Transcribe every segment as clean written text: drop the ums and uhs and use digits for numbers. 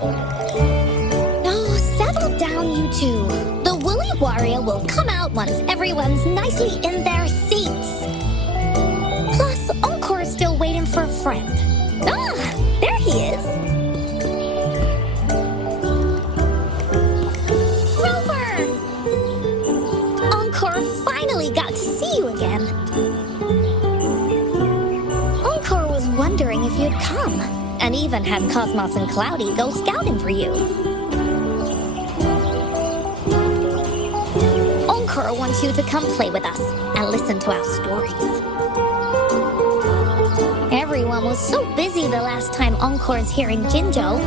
Oh, settle down, you two. The Woolly Warrior will come out once everyone's nicely in their seats. Plus, Encore is still waiting for a friend. Ah, there he is. Rover! Encore finally got to see you again. Encore was wondering if you'd come, and even had Cosmos and Cloudy go scouting for you. Encore wants you to come play with us and listen to our stories. Everyone was so busy the last time Encore's here in Jinzhou,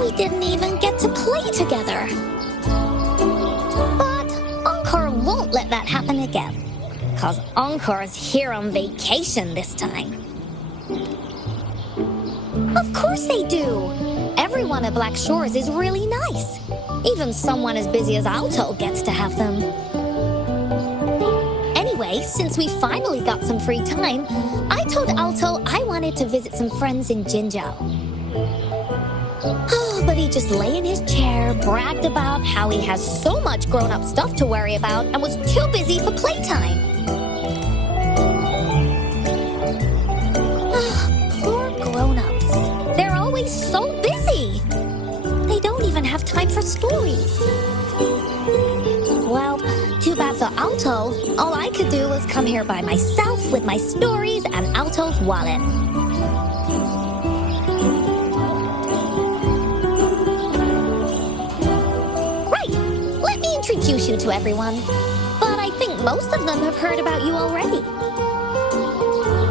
we didn't even get to play together. But Encore won't let that happen again, 'cause Encore's here on vacation this time. Of course they do! Everyone at Black Shores is really nice. Even someone as busy as Alto gets to have them. Anyway, since we finally got some free time, I told Alto I wanted to visit some friends in Jinzhou. Oh, but he just lay in his chair, bragged about how he has so much grown-up stuff to worry about, and was too busy for playtime. Poor grown-ups. They're always so busy. They don't even have time for stories. Well, too bad for Alto. All I could do was come here by myself with my stories and Alto's wallet. Right, let me introduce you to everyone. But I think most of them have heard about you already.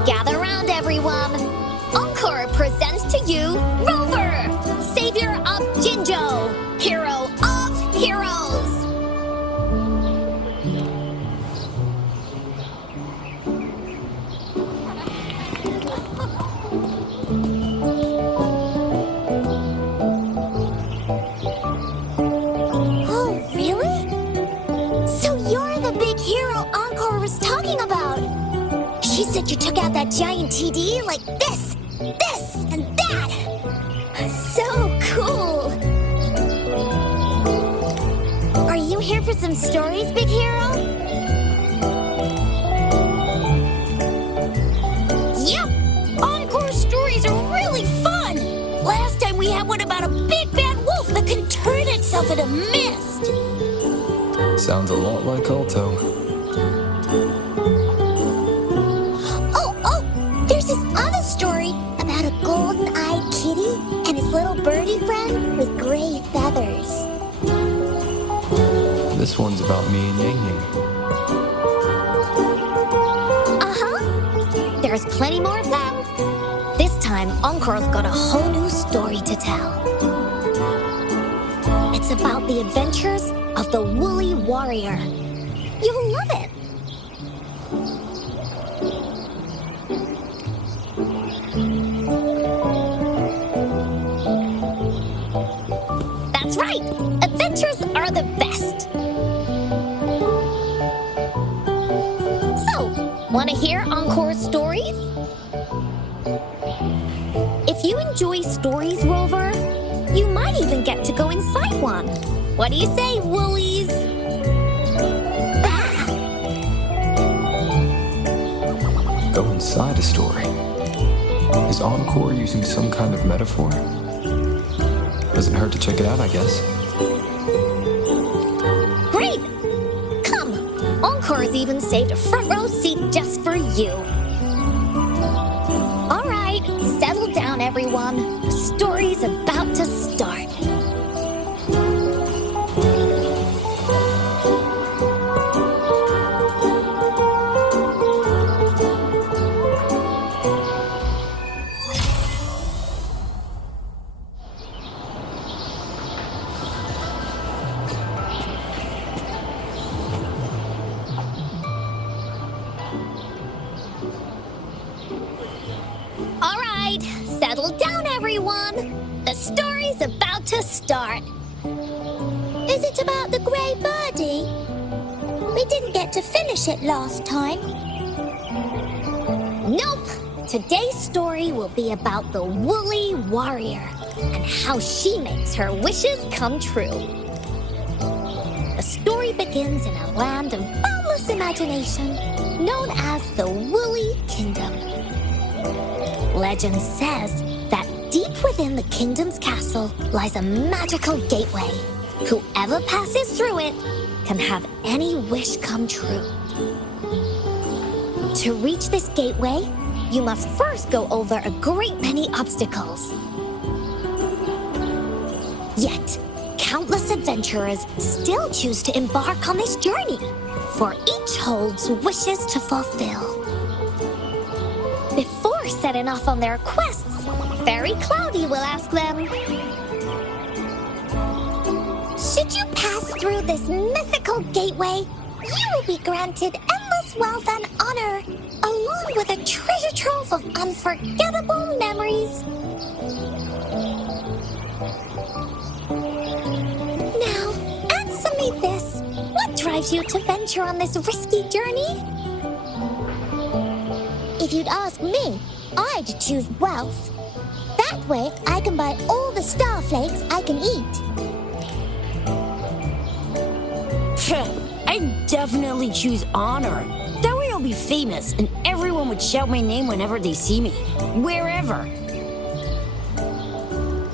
Gather round, everyone. Encore presents to you Rover, savior of Jinzhou, hero of heroes. Oh, really? So you're the big hero Encore was talking about. She said you took out that giant TD like this, and that. So cool. Are you here for some stories, big hero? Yep. Encore stories are really fun. Last time we had one about a big bad wolf that can turn itself into mist. Sounds a lot like Alto. There's this other story about a golden-eyed kitty and his little birdie friend with gray feathers. This one's about me and Yang Yang. Uh-huh. There's plenty more of them. This time, Encore's got a whole new story to tell. It's about the adventures of the Woolly Warrior. You'll love it. That's right! Adventures are the best! So, want to hear Encore's stories? If you enjoy stories, Rover, you might even get to go inside one. What do you say, Woolies? Go inside a story. Is Encore using some kind of metaphor? Doesn't hurt to check it out, I guess. Great! Come, Encore's even saved a front row seat just for you. All right, settle down, everyone. The story's about to start. All right, settle down, everyone. The story's about to start. Is it about the gray birdie? We didn't get to finish it last time. Nope. Today's story will be about the Woolly Warrior. and how she makes her wishes come true. The story begins in a land of boundless imagination known as the Woolly Kingdom. Legend says that deep within the kingdom's castle lies a magical gateway. Whoever passes through it can have any wish come true. To reach this gateway, you must first go over a great many obstacles. Yet, countless adventurers still choose to embark on this journey, for each holds wishes to fulfill. Before setting off on their quests, Fairy Cloudy will ask them, should you pass through this mythical gateway, you will be granted endless wealth and honor, along with a treasure trove of unforgettable memories. Now, answer me this. What drives you to venture on this risky journey? If you'd ask me, I'd choose wealth. That way, I can buy all the starflakes I can eat. I'd definitely choose honor. That way I'll be famous and everyone would shout my name whenever they see me, wherever.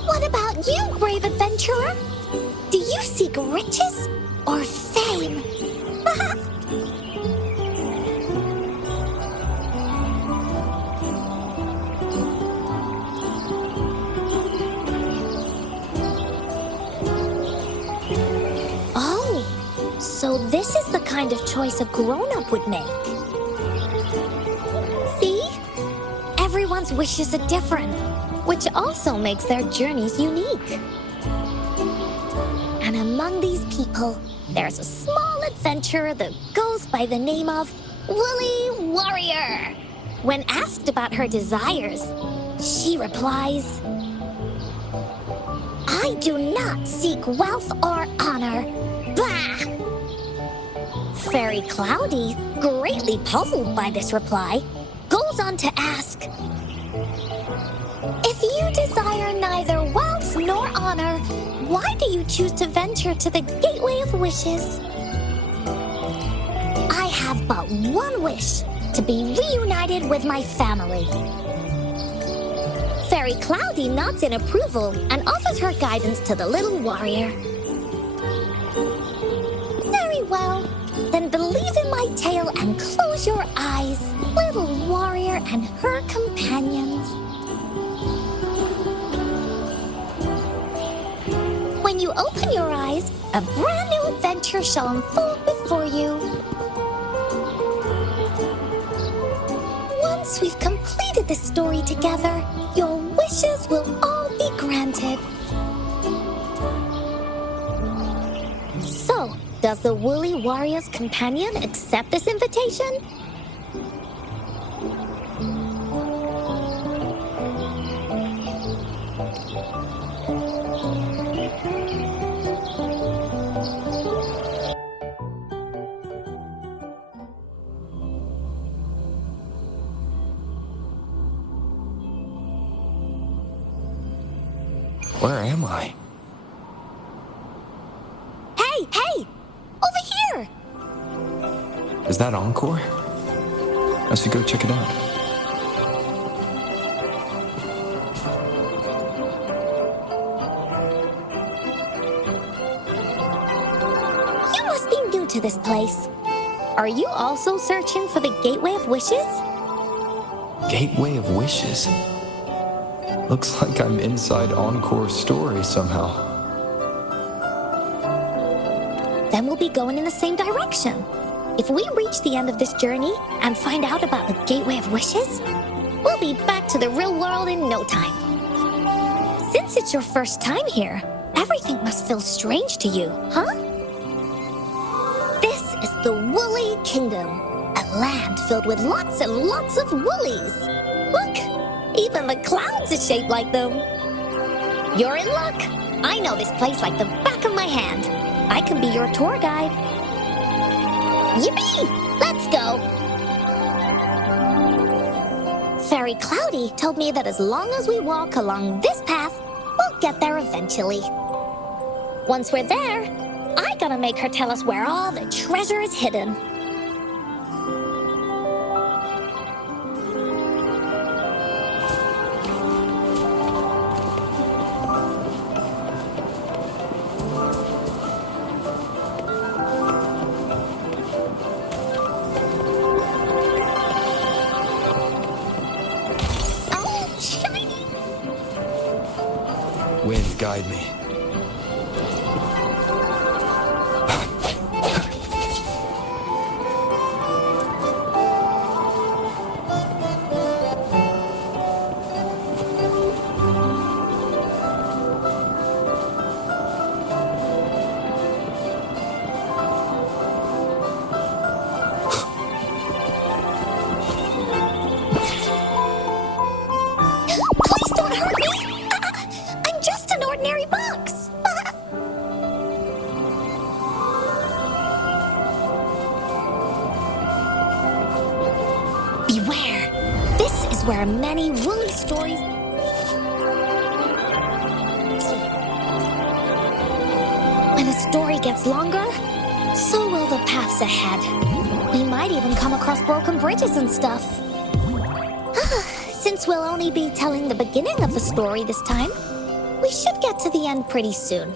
What about you, brave adventurer? Do you seek riches or fame? So this is the kind of choice a grown-up would make. See? Everyone's wishes are different, which also makes their journeys unique. And among these people, there's a small adventurer that goes by the name of Woolly Warrior. When asked about her desires, she replies, I do not seek wealth or honor. Bah! Fairy Cloudy, greatly puzzled by this reply, goes on to ask, if you desire neither wealth nor honor, why do you choose to venture to the Gateway of Wishes? I have but one wish, to be reunited with my family. Fairy Cloudy nods in approval and offers her guidance to the little warrior. Very well. Then believe in my tale and close your eyes, little warrior and her companions. When you open your eyes, a brand new adventure shall unfold before you. Once we've completed this story together, your wishes will all be granted. So, does the Woolly Warrior's companion accept this invitation? Where am I? Hey! Over here! Is that Encore? I should go check it out. You must be new to this place. Are you also searching for the Gateway of Wishes? Gateway of Wishes? Looks like I'm inside Encore's story somehow. Then we'll be going in the same direction. If we reach the end of this journey and find out about the Gateway of Wishes, we'll be back to the real world in no time. Since it's your first time here, everything must feel strange to you, huh? This is the Woolly Kingdom, a land filled with lots and lots of woolies. Look, even the clouds are shaped like them. You're in luck. I know this place like the back of my hand. I can be your tour guide. Yippee! Let's go! Fairy Cloudy told me that as long as we walk along this path, we'll get there eventually. Once we're there, I gotta make her tell us where all the treasure is hidden. Oh, shiny! Wind, guide me. Please don't hurt me! I'm just an ordinary box! Beware! This is where many woolly stories... When a story gets longer, so will the paths ahead. We might even come across broken bridges and stuff. Since we'll only be telling the beginning of the story this time, we should get to the end pretty soon.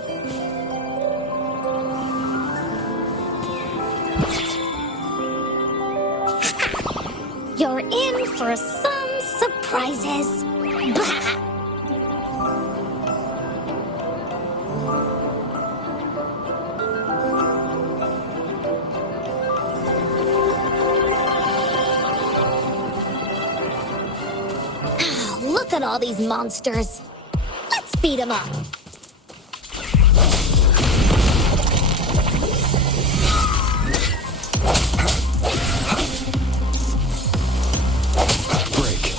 You're in for some surprises. Look at all these monsters. Let's beat them up. Break.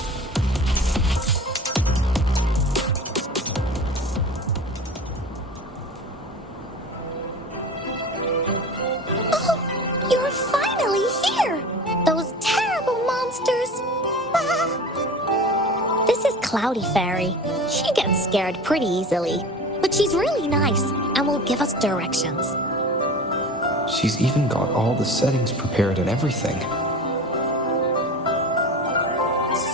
Oh, you're finally here. Those terrible monsters. This is Cloudy Fairy. She gets scared pretty easily, but she's really nice and will give us directions. She's even got all the settings prepared and everything.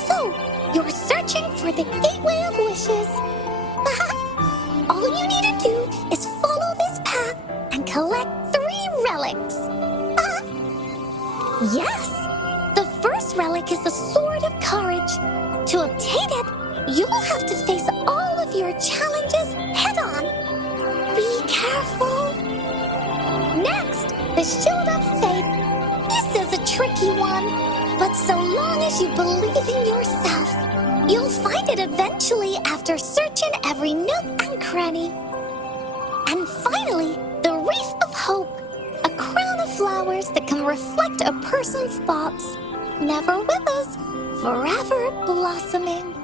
So, you're searching for the Gateway of Wishes. All you need to do is follow this path and collect 3 relics. Yes, the first relic is the Sword of Courage. To obtain it, you'll have to face all of your challenges head-on. Be careful. Next, the Shield of Faith. This is a tricky one, but so long as you believe in yourself, you'll find it eventually after searching every nook and cranny. And finally, the Wreath of Hope, a crown of flowers that can reflect a person's thoughts, never withers, forever blossoming.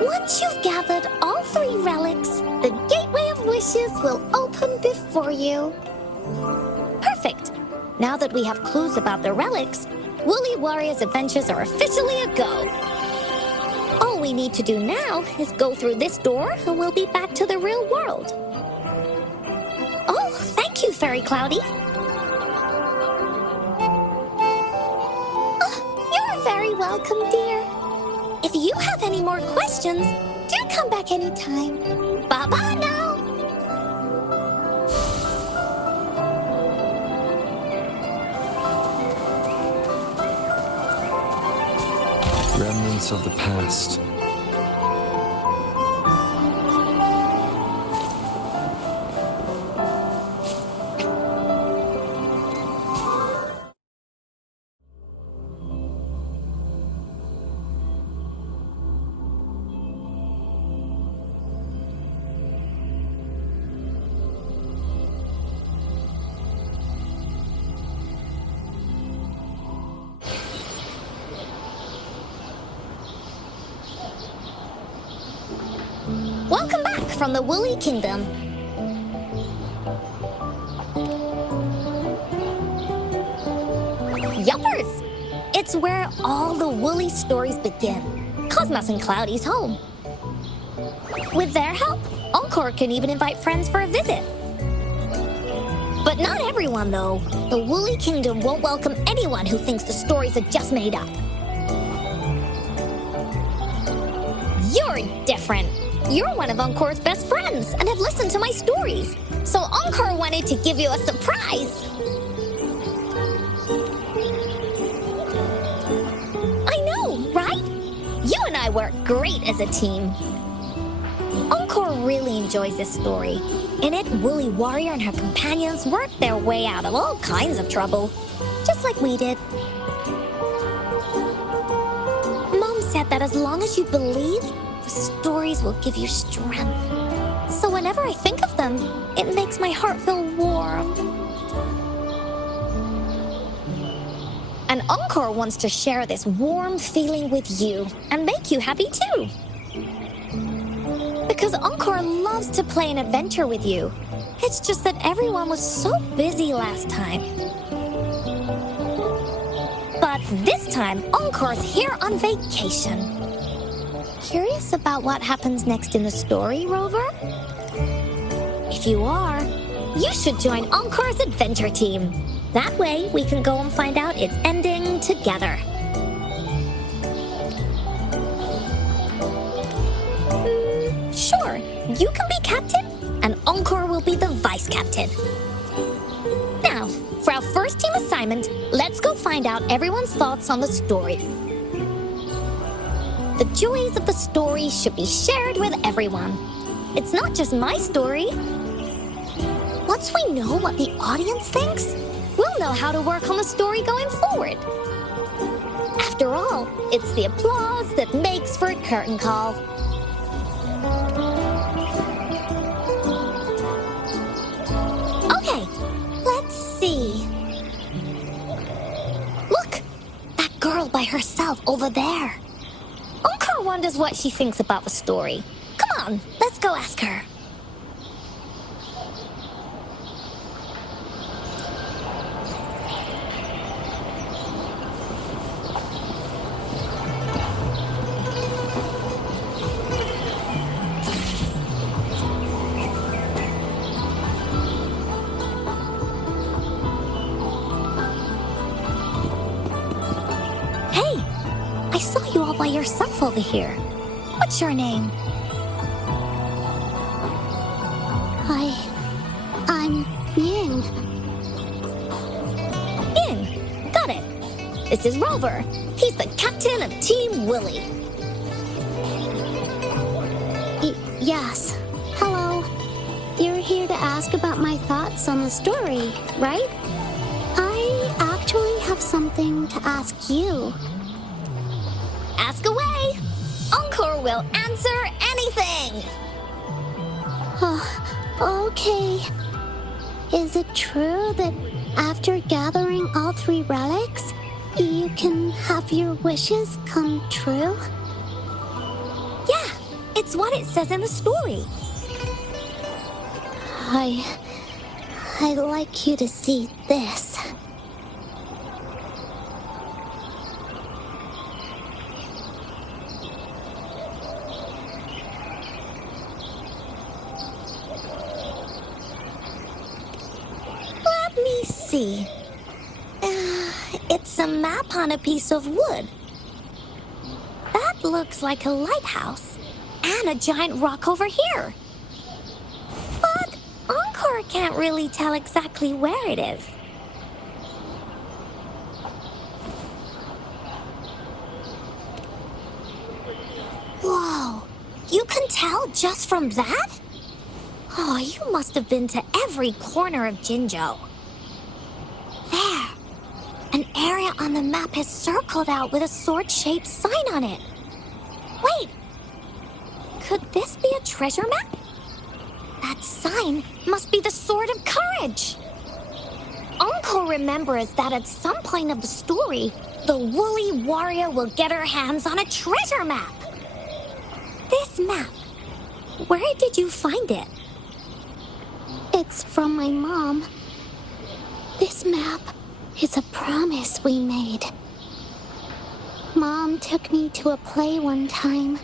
Once you've gathered all 3 relics, the Gateway of Wishes will open before you. Perfect! Now that we have clues about the relics, Woolly Warrior's adventures are officially a go. All we need to do now is go through this door and we'll be back to the real world. Oh, thank you, Fairy Cloudy. You're very welcome, dear. If you have any more questions, do come back anytime. Bye-bye now. Remnants of the past. Welcome back from the Woolly Kingdom. Yuppers! It's where all the Woolly stories begin. Cosmos and Cloudy's home. With their help, Encore can even invite friends for a visit. But not everyone, though. The Woolly Kingdom won't welcome anyone who thinks the stories are just made up. You're different. You're one of Encore's best friends and have listened to my stories. So Encore wanted to give you a surprise. I know, right? You and I work great as a team. Encore really enjoys this story. In it, Woolly Warrior and her companions work their way out of all kinds of trouble, just like we did. Mom said that as long as you believe, the stories will give you strength. So whenever I think of them, it makes my heart feel warm. And Encore wants to share this warm feeling with you and make you happy too. Because Encore loves to play an adventure with you. It's just that everyone was so busy last time. But this time, Encore's here on vacation. Curious about what happens next in the story, Rover? If you are, you should join Encore's adventure team. That way, we can go and find out its ending together. Sure, you can be captain, and Encore will be the vice captain. Now, for our first team assignment, let's go find out everyone's thoughts on the story. The joys of the story should be shared with everyone. It's not just my story. Once we know what the audience thinks, we'll know how to work on the story going forward. After all, it's the applause that makes for a curtain call. Okay, let's see. Look, that girl by herself over there. Encore wonders what she thinks about the story. Come on, let's go ask her. By yourself over here. What's your name? I'm Ying. Ying, got it. This is Rover. He's the captain of Team Willy. Yes. Hello. You're here to ask about my thoughts on the story, right? I actually have something to ask you. Ask away. Encore will answer anything. Okay. Is it true that after gathering all 3 relics, you can have your wishes come true? Yeah, it's what it says in the story. I'd like you to see this. Let me see. It's a map on a piece of wood. That looks like a lighthouse and a giant rock over here. But Encore can't really tell exactly where it is. Whoa, you can tell just from that? Oh, you must have been to every corner of Jinzhou. There, an area on the map is circled out with a sword-shaped sign on it. Wait, could this be a treasure map? That sign must be the Sword of Courage. Encore remembers that at some point of the story, the Woolly Warrior will get her hands on a treasure map. This map, where did you find it? It's from my mom. This map is a promise we made. Mom took me to a play one time.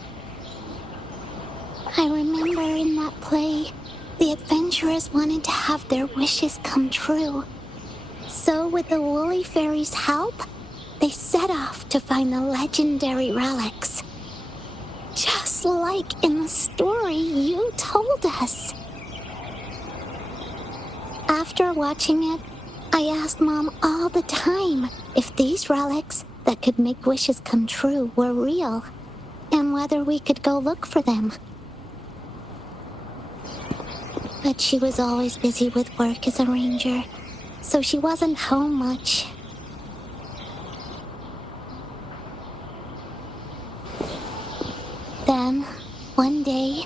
I remember in that play, the adventurers wanted to have their wishes come true. So with the Woolly Fairy's help, they set off to find the legendary relics. Just like in the story you told us. After watching it, I asked Mom all the time if these relics that could make wishes come true were real, and whether we could go look for them. But she was always busy with work as a ranger, so she wasn't home much. Then, one day,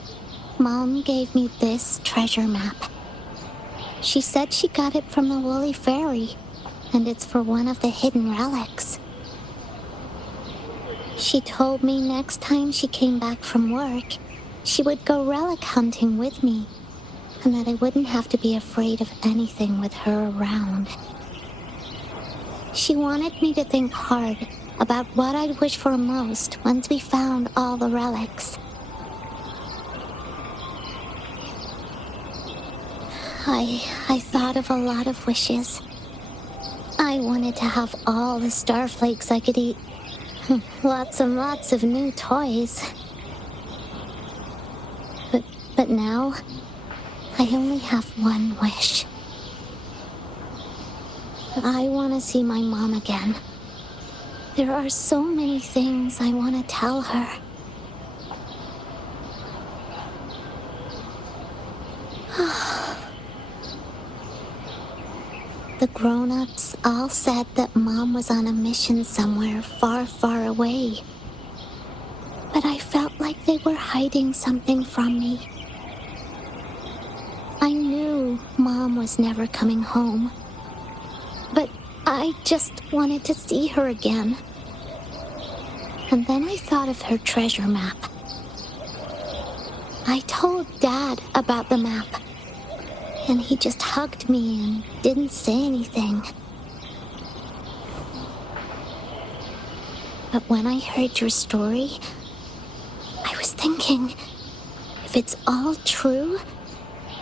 Mom gave me this treasure map. She said she got it from the Woolly Fairy, and it's for one of the hidden relics. She told me next time she came back from work, she would go relic hunting with me, and that I wouldn't have to be afraid of anything with her around. She wanted me to think hard about what I'd wish for most once we found all the relics. I thought of a lot of wishes. I wanted to have all the starflakes I could eat. Lots and lots of new toys. But now, I only have one wish. I want to see my mom again. There are so many things I want to tell her. The grown-ups all said that Mom was on a mission somewhere far, far away. But I felt like they were hiding something from me. I knew Mom was never coming home. But I just wanted to see her again. And then I thought of her treasure map. I told Dad about the map. And he just hugged me and didn't say anything. But when I heard your story, I was thinking, if it's all true,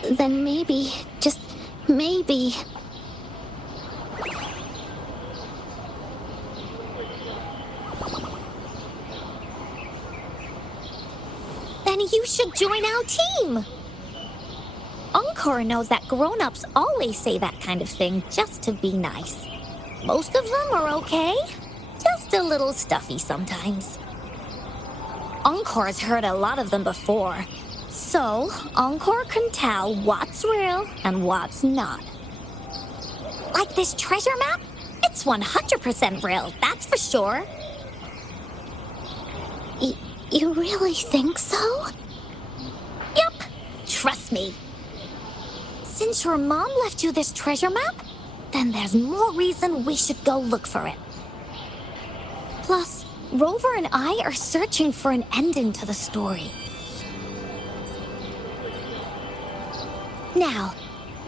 then maybe, just maybe... Then you should join our team. Encore knows that grown-ups always say that kind of thing just to be nice. Most of them are okay, just a little stuffy sometimes. Encore's heard a lot of them before, so Encore can tell what's real and what's not. Like this treasure map? It's 100% real, that's for sure. You really think so? Yup, trust me. Since your mom left you this treasure map, then there's more reason we should go look for it. Plus, Rover and I are searching for an ending to the story. Now,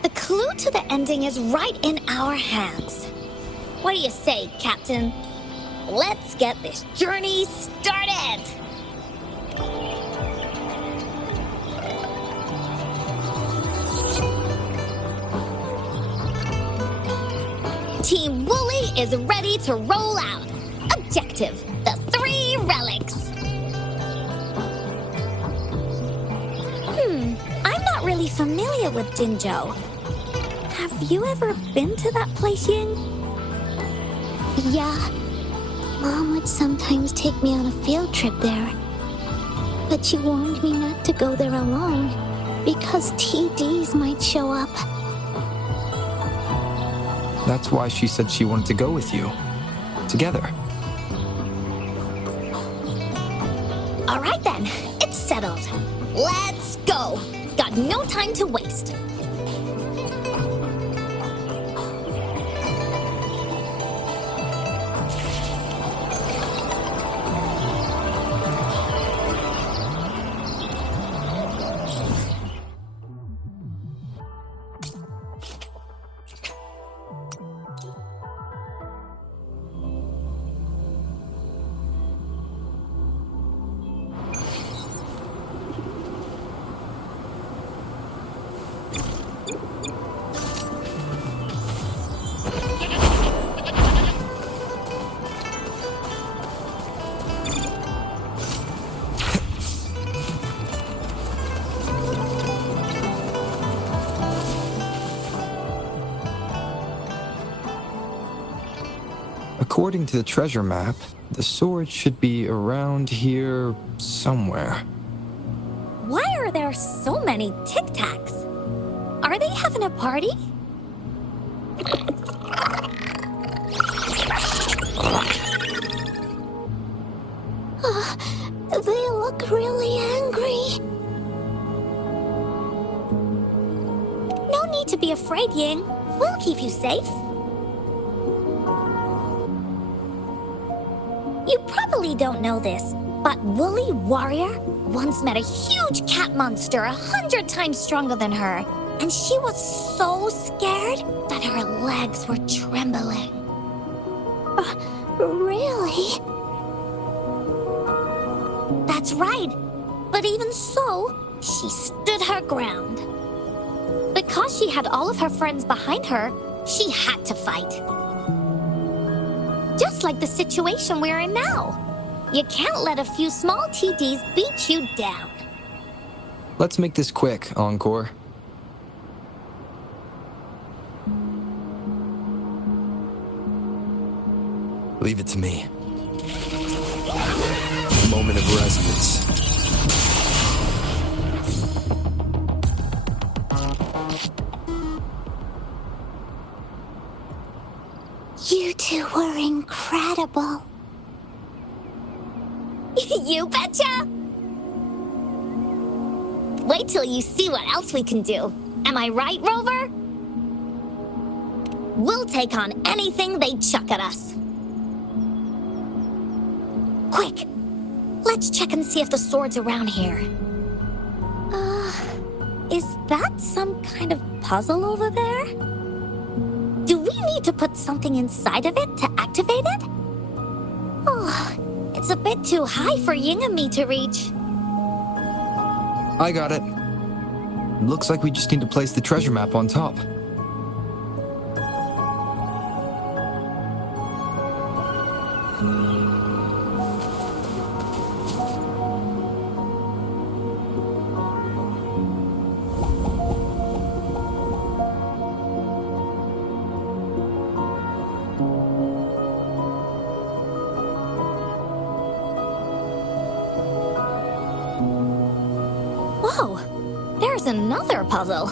the clue to the ending is right in our hands. What do you say, Captain? Let's get this journey started! Team Woolly is ready to roll out. Objective, the 3 relics. I'm not really familiar with Jinzhou. Have you ever been to that place, Ying? Yeah. Mom would sometimes take me on a field trip there. But she warned me not to go there alone, because TDs might show up. That's why she said she wanted to go with you. Together. All right then, it's settled. Let's go. Got no time to waste. According to the treasure map, the sword should be around here somewhere. Why are there so many Tic Tacs? Are they having a party? They look really angry. No need to be afraid, Ying. We'll keep you safe. You probably don't know this, but Woolly Warrior once met a huge cat monster 100 times stronger than her, and she was so scared that her legs were trembling. Really? That's right. But even so, she stood her ground. Because she had all of her friends behind her, she had to fight. Just like the situation we're in now. You can't let a few small TDs beat you down. Let's make this quick, Encore. Leave it to me. Moment of resonance. You two were incredible. You betcha! Wait till you see what else we can do. Am I right, Rover? We'll take on anything they chuck at us. Quick! Let's check and see if the sword's around here. Is that some kind of puzzle over there? Do we need to put something inside of it to activate it? Oh, it's a bit too high for Ying and me to reach. I got it. Looks like we just need to place the treasure map on top. Whoa, there's another puzzle.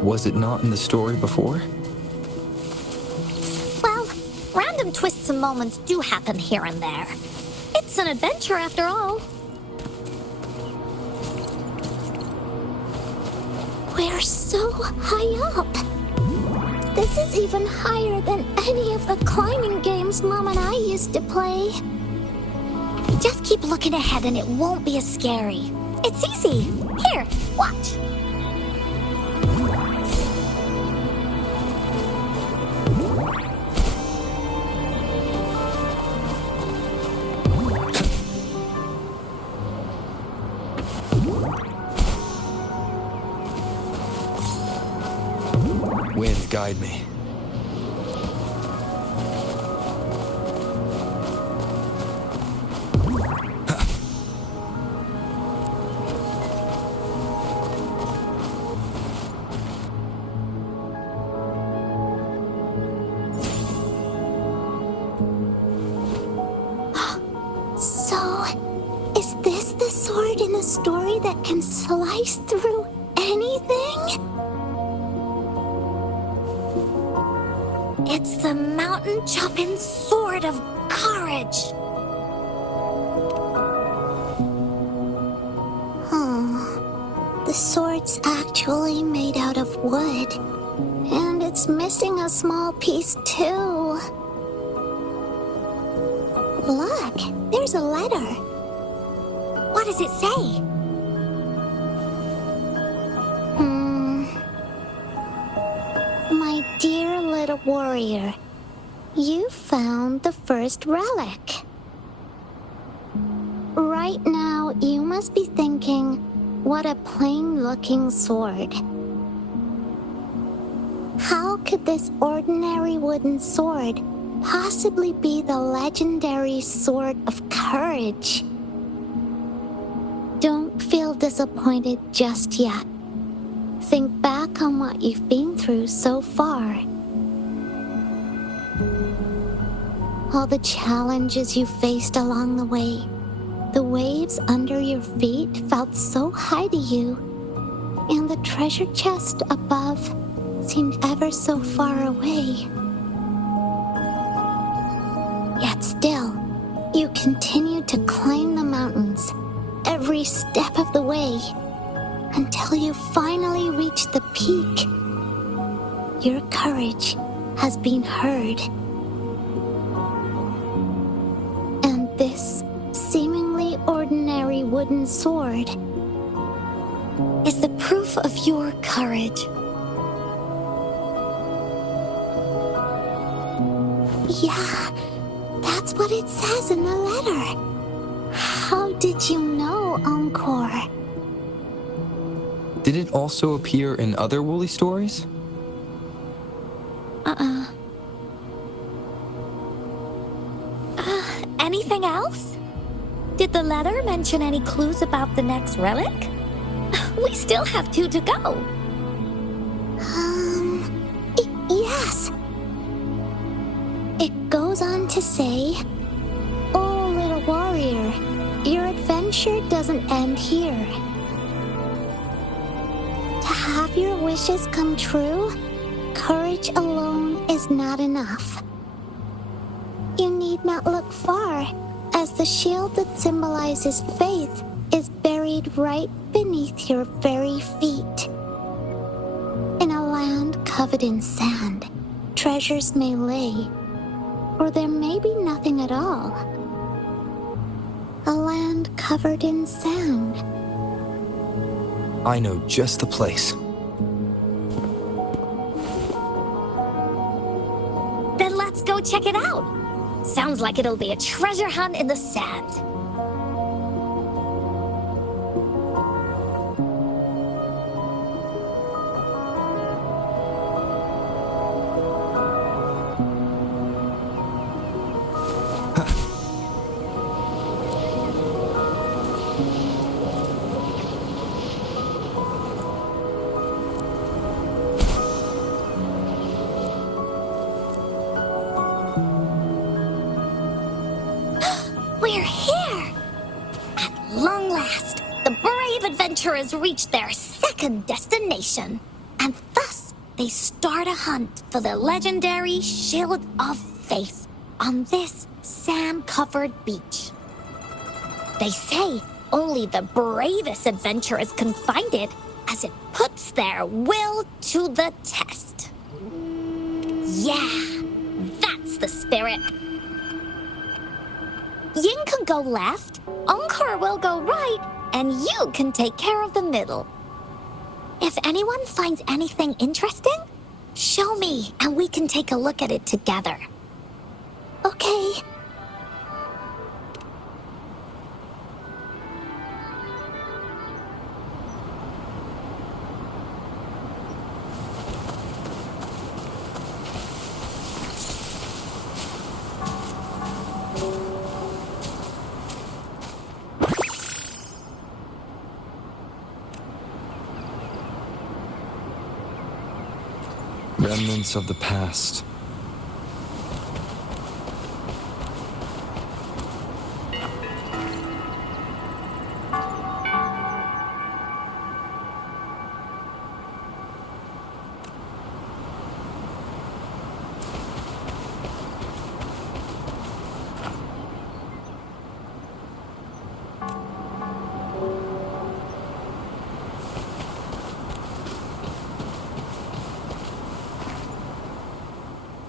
Was it not in the story before? Well, random twists and moments do happen here and there. It's an adventure after all. We're so high up. This is even higher than any of the climbing games Mom and I used to play. Just keep looking ahead and it won't be as scary. It's easy. Here, watch. Wind, guide me. So, is this the sword in the story that can slice through anything? It's the mountain chopping sword of courage. The sword's actually made out of wood. And it's missing a small piece too. Look, there's a letter. What does it say? My dear little warrior, you found the first relic. Right now, you must be thinking, what a plain-looking sword. How could this ordinary wooden sword possibly be the legendary sword of courage? Don't feel disappointed just yet. Think back on what you've been through so far. All the challenges you faced along the way. The waves under your feet felt so high to you, and the treasure chest above seemed ever so far away. Yet still, you continued to climb the mountains, every step of the way, until you finally reached the peak. Your courage has been heard. And this seemingly ordinary wooden sword Is the proof of your courage. Yeah, that's what it says in the letter. How did you know, Encore? Did it also appear in other Woolly stories? Anything else? Did the letter mention any clues about the next relic? We still have 2 to go. Yes. It goes on to say, "Oh, little warrior, your adventure doesn't end here. To have your wishes come true, courage alone is not enough. You need not look far, as the shield that symbolizes faith is buried right beneath your very feet. In a land covered in sand, treasures may lay, or there may be nothing at all. A land covered in sand." I know just the place. Then let's go check it out. Sounds like it'll be a treasure hunt in the sand. We're here! At long last, the brave adventurers reach their second destination, and thus they start a hunt for the legendary Shield of Faith on this sand-covered beach. They say only the bravest adventurers can find it, as it puts their will to the test. Yeah, that's the spirit. Ying can go left, Encore will go right, and you can take care of the middle. If anyone finds anything interesting, show me and we can take a look at it together. Okay. Remnants of the past.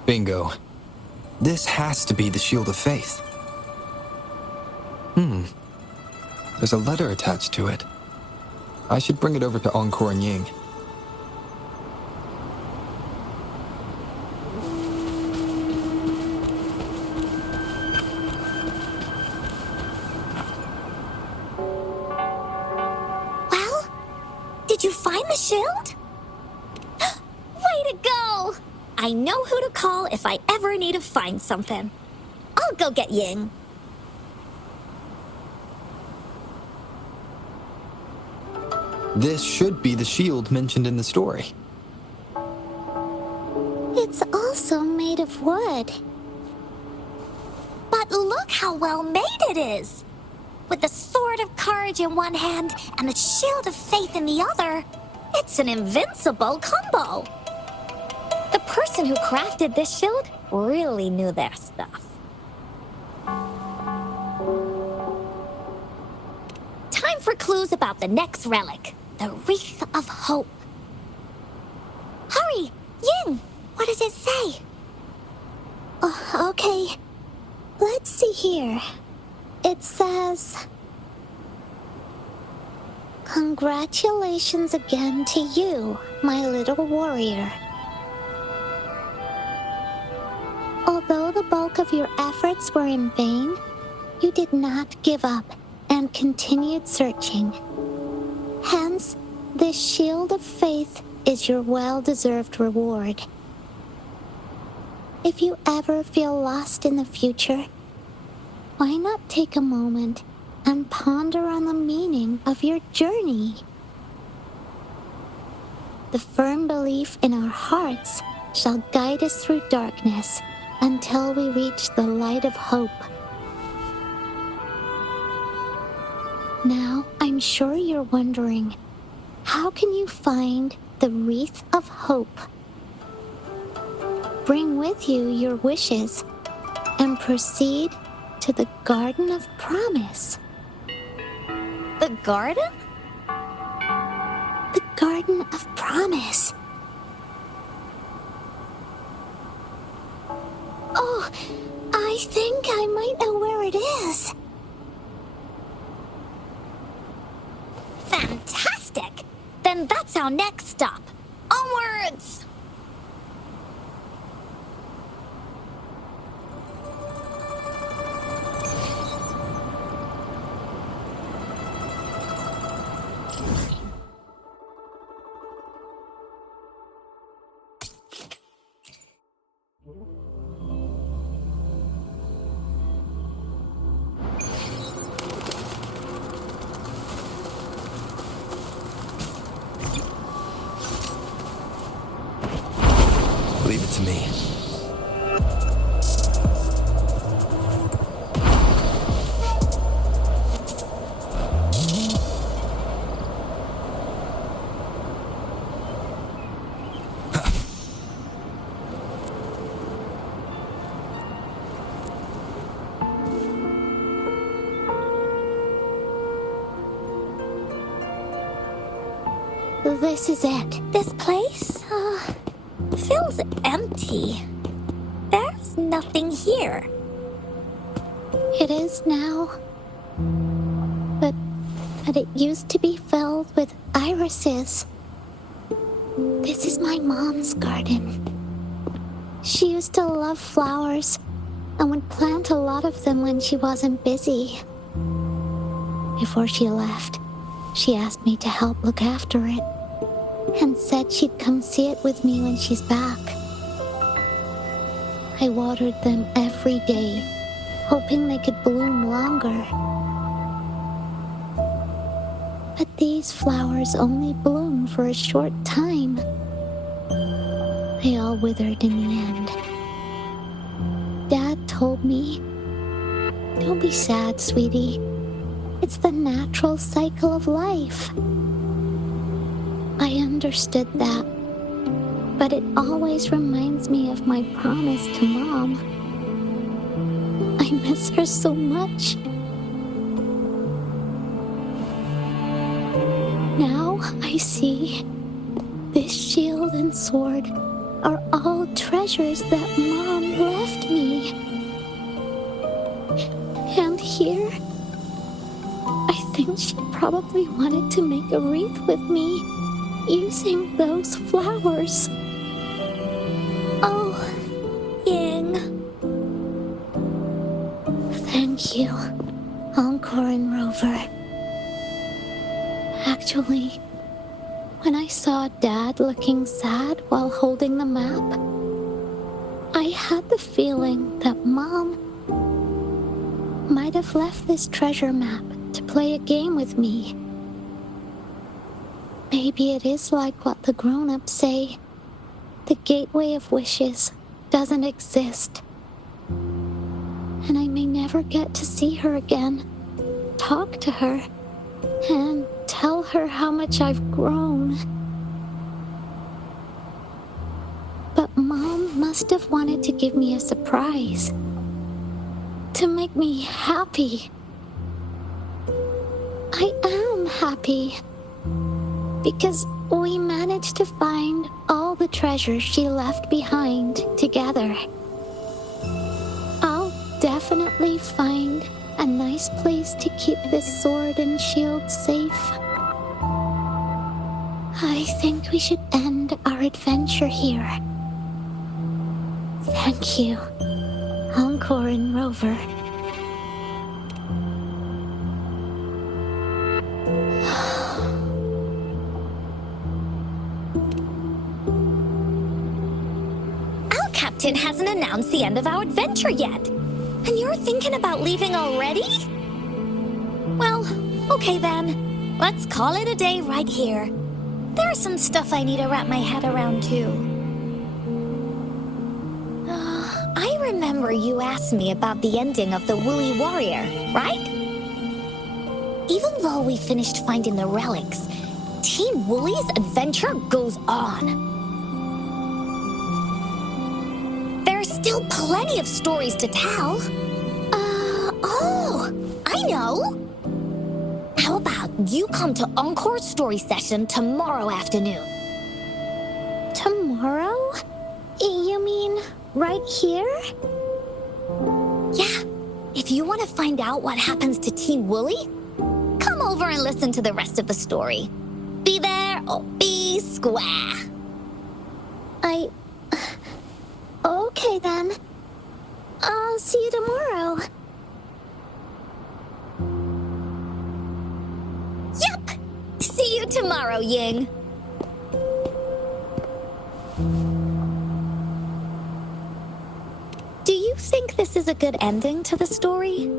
Bingo. This has to be the Shield of Faith. There's a letter attached to it. I should bring it over to Encore and Ying. Well, did you find the shield? Way to go! I know who to call if I ever need to find something. I'll go get Ying. This should be the shield mentioned in the story. It's also made of wood. look how well made it is! With the sword of courage in one hand and the shield of faith in the other, it's an invincible combo! The person who crafted this shield really knew their stuff. Time for clues about the next relic, the Wreath of Hope. Hurry! Ying! What does it say? Okay. Let's see here. It says... Congratulations again to you, my little warrior. Although the bulk of your efforts were in vain, you did not give up and continued searching. Hence, this shield of faith is your well-deserved reward. If you ever feel lost in the future, why not take a moment and ponder on the meaning of your journey? The firm belief in our hearts shall guide us through darkness until we reach the light of hope. Now, I'm sure you're wondering, how can you find the Wreath of Hope? Bring with you your wishes and proceed to the Garden of Promise. The garden? The Garden of Promise. Oh, I think I might know where it is. Fantastic! Then that's our next stop. Onwards! Leave it to me. This is it. This place, feels empty. There's nothing here. It is now. But it used to be filled with irises. This is my mom's garden. She used to love flowers and would plant a lot of them when she wasn't busy. Before she left, she asked me to help look after it and said she'd come see it with me when she's back. I watered them every day, hoping they could bloom longer. But these flowers only bloom for a short time. They all withered in the end. Dad told me, "Don't be sad, sweetie. It's the natural cycle of life." I understood that, but it always reminds me of my promise to Mom. I miss her so much. Now I see this shield and sword are all treasures that Mom left me. And here, I think she probably wanted to make a wreath with me using those flowers. Oh, Ying. Thank you, Encore and Rover. Actually, when I saw Dad looking sad while holding the map, I had the feeling that Mom might have left this treasure map to play a game with me. Maybe it is like what the grown-ups say. The gateway of wishes doesn't exist. And I may never ever get to see her again, talk to her, and tell her how much I've grown. But Mom must have wanted to give me a surprise, to make me happy. I am happy, because we managed to find all the treasures she left behind together. I'll definitely find a nice place to keep this sword and shield safe. I think we should end our adventure here. Thank you, Encore and Rover. Our captain hasn't announced the end of our adventure yet. And you're thinking about leaving already? Well, okay then. Let's call it a day right here. There's some stuff I need to wrap my head around too. I remember you asked me about the ending of the Woolly Warrior, right? Even though we finished finding the relics, Team Woolly's adventure goes on. There's still plenty of stories to tell. I know! How about you come to Encore's story session tomorrow afternoon? Tomorrow? You mean right here? Yeah, if you want to find out what happens to Team Woolly, come over and listen to the rest of the story. Be there or be square. Okay then. I'll see you tomorrow. Yup! See you tomorrow, Ying. Do you think this is a good ending to the story?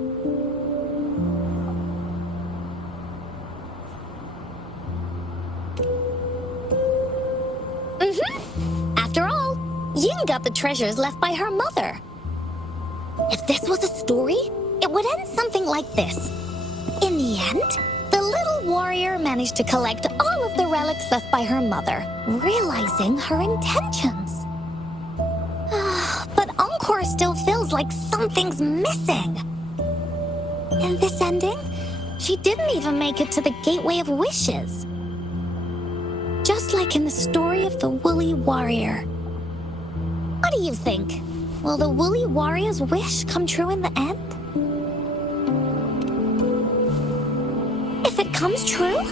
After all, Ying got the treasures left by her mother. If this was a story, it would end something like this. In the end, the little warrior managed to collect all of the relics left by her mother, realizing her intentions. But Encore still feels like something's missing. In this ending, she didn't even make it to the Gateway of Wishes. Just like in the story of the Woolly Warrior. What do you think? Will the Woolly Warrior's wish come true in the end? If it comes true,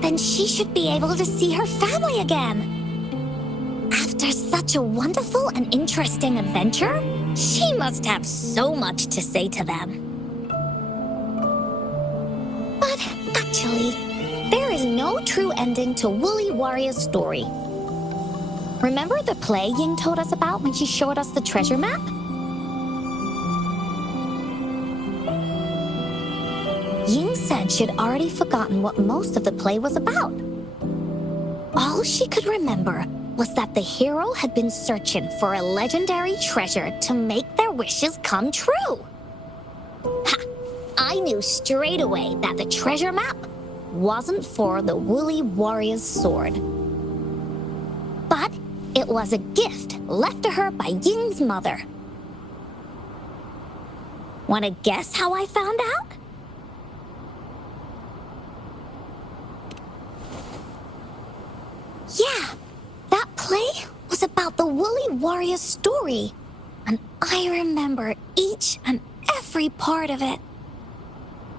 then she should be able to see her family again. After such a wonderful and interesting adventure, she must have so much to say to them. But actually, there is no true ending to Woolly Warrior's story. Remember the play Ying told us about when she showed us the treasure map? Ying said she'd already forgotten what most of the play was about. All she could remember was that the hero had been searching for a legendary treasure to make their wishes come true. Ha! I knew straight away that the treasure map wasn't for the Woolly Warrior's sword. But it was a gift left to her by Ying's mother. Want to guess how I found out? Yeah, that play was about the Woolly Warrior's story, and I remember each and every part of it.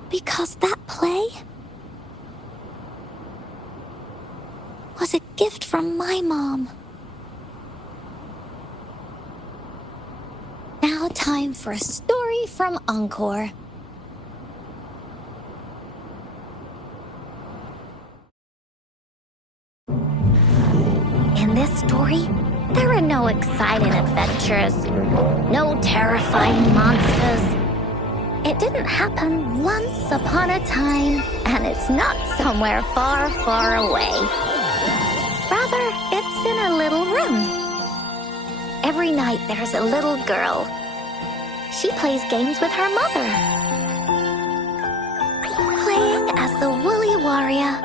Because that play was a gift from my mom. Now time for a story from Encore. In this story, there are no exciting adventures, no terrifying monsters. It didn't happen once upon a time, and it's not somewhere far, far away. Rather, it's in a little room. Every night there's a little girl. she plays games with her mother. Playing as the Woolly Warrior.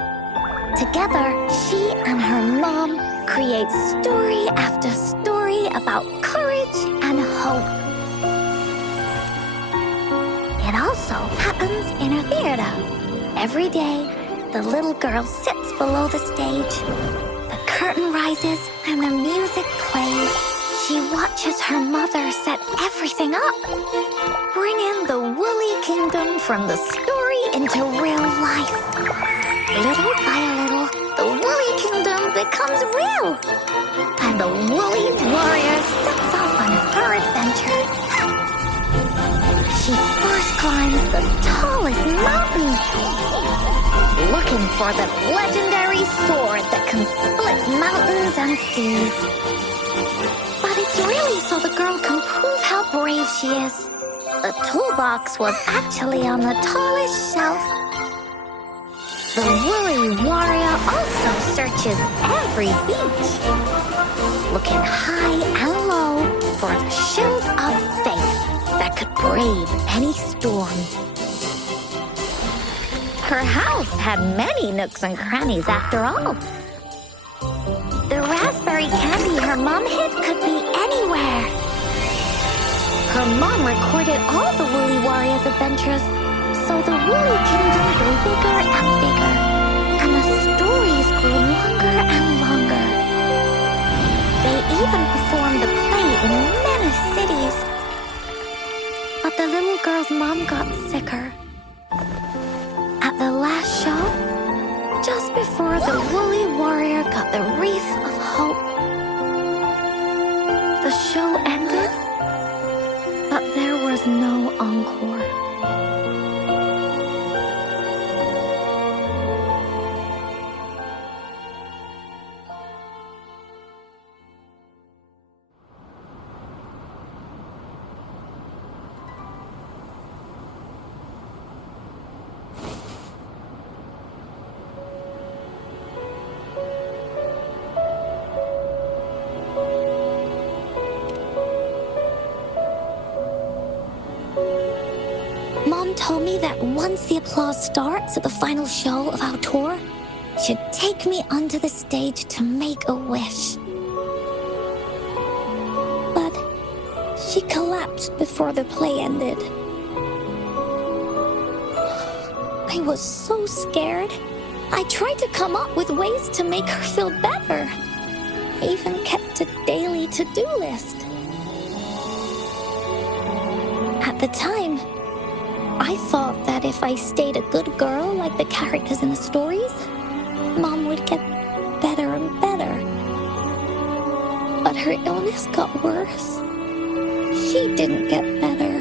Together, she and her mom create story after story about courage and hope. It also happens in a theater. Every day, the little girl sits below the stage. The curtain rises and the music plays. She watches her mother set everything up, bringing the Woolly Kingdom from the story into real life. Little by little, the Woolly Kingdom becomes real, and the Woolly Warrior sets off on her adventure. She first climbs the tallest mountain, looking for the legendary sword that can split mountains and seas. But it's really so the girl can prove how brave she is. The toolbox was actually on the tallest shelf. The Woolly Warrior also searches every beach, looking high and low for the shield of faith that could brave any storm. Her house had many nooks and crannies after all. The raspberry candy her mom hid could be anywhere. Her mom recorded all the Woolly Warrior's adventures, so the Woolly Kingdom grew bigger and bigger, and the stories grew longer and longer. They even performed the play in many cities. But the little girl's mom got sicker. At the last show, just before the Woolly Warrior got the wreath of hope, the show ended, but there was no encore. Mom told me that once the applause starts at the final show of our tour, she'd take me onto the stage to make a wish. But she collapsed before the play ended. I was so scared. I tried to come up with ways to make her feel better. I even kept a daily to-do list. At the time, I thought that if I stayed a good girl like the characters in the stories, Mom would get better and better. But her illness got worse. She didn't get better.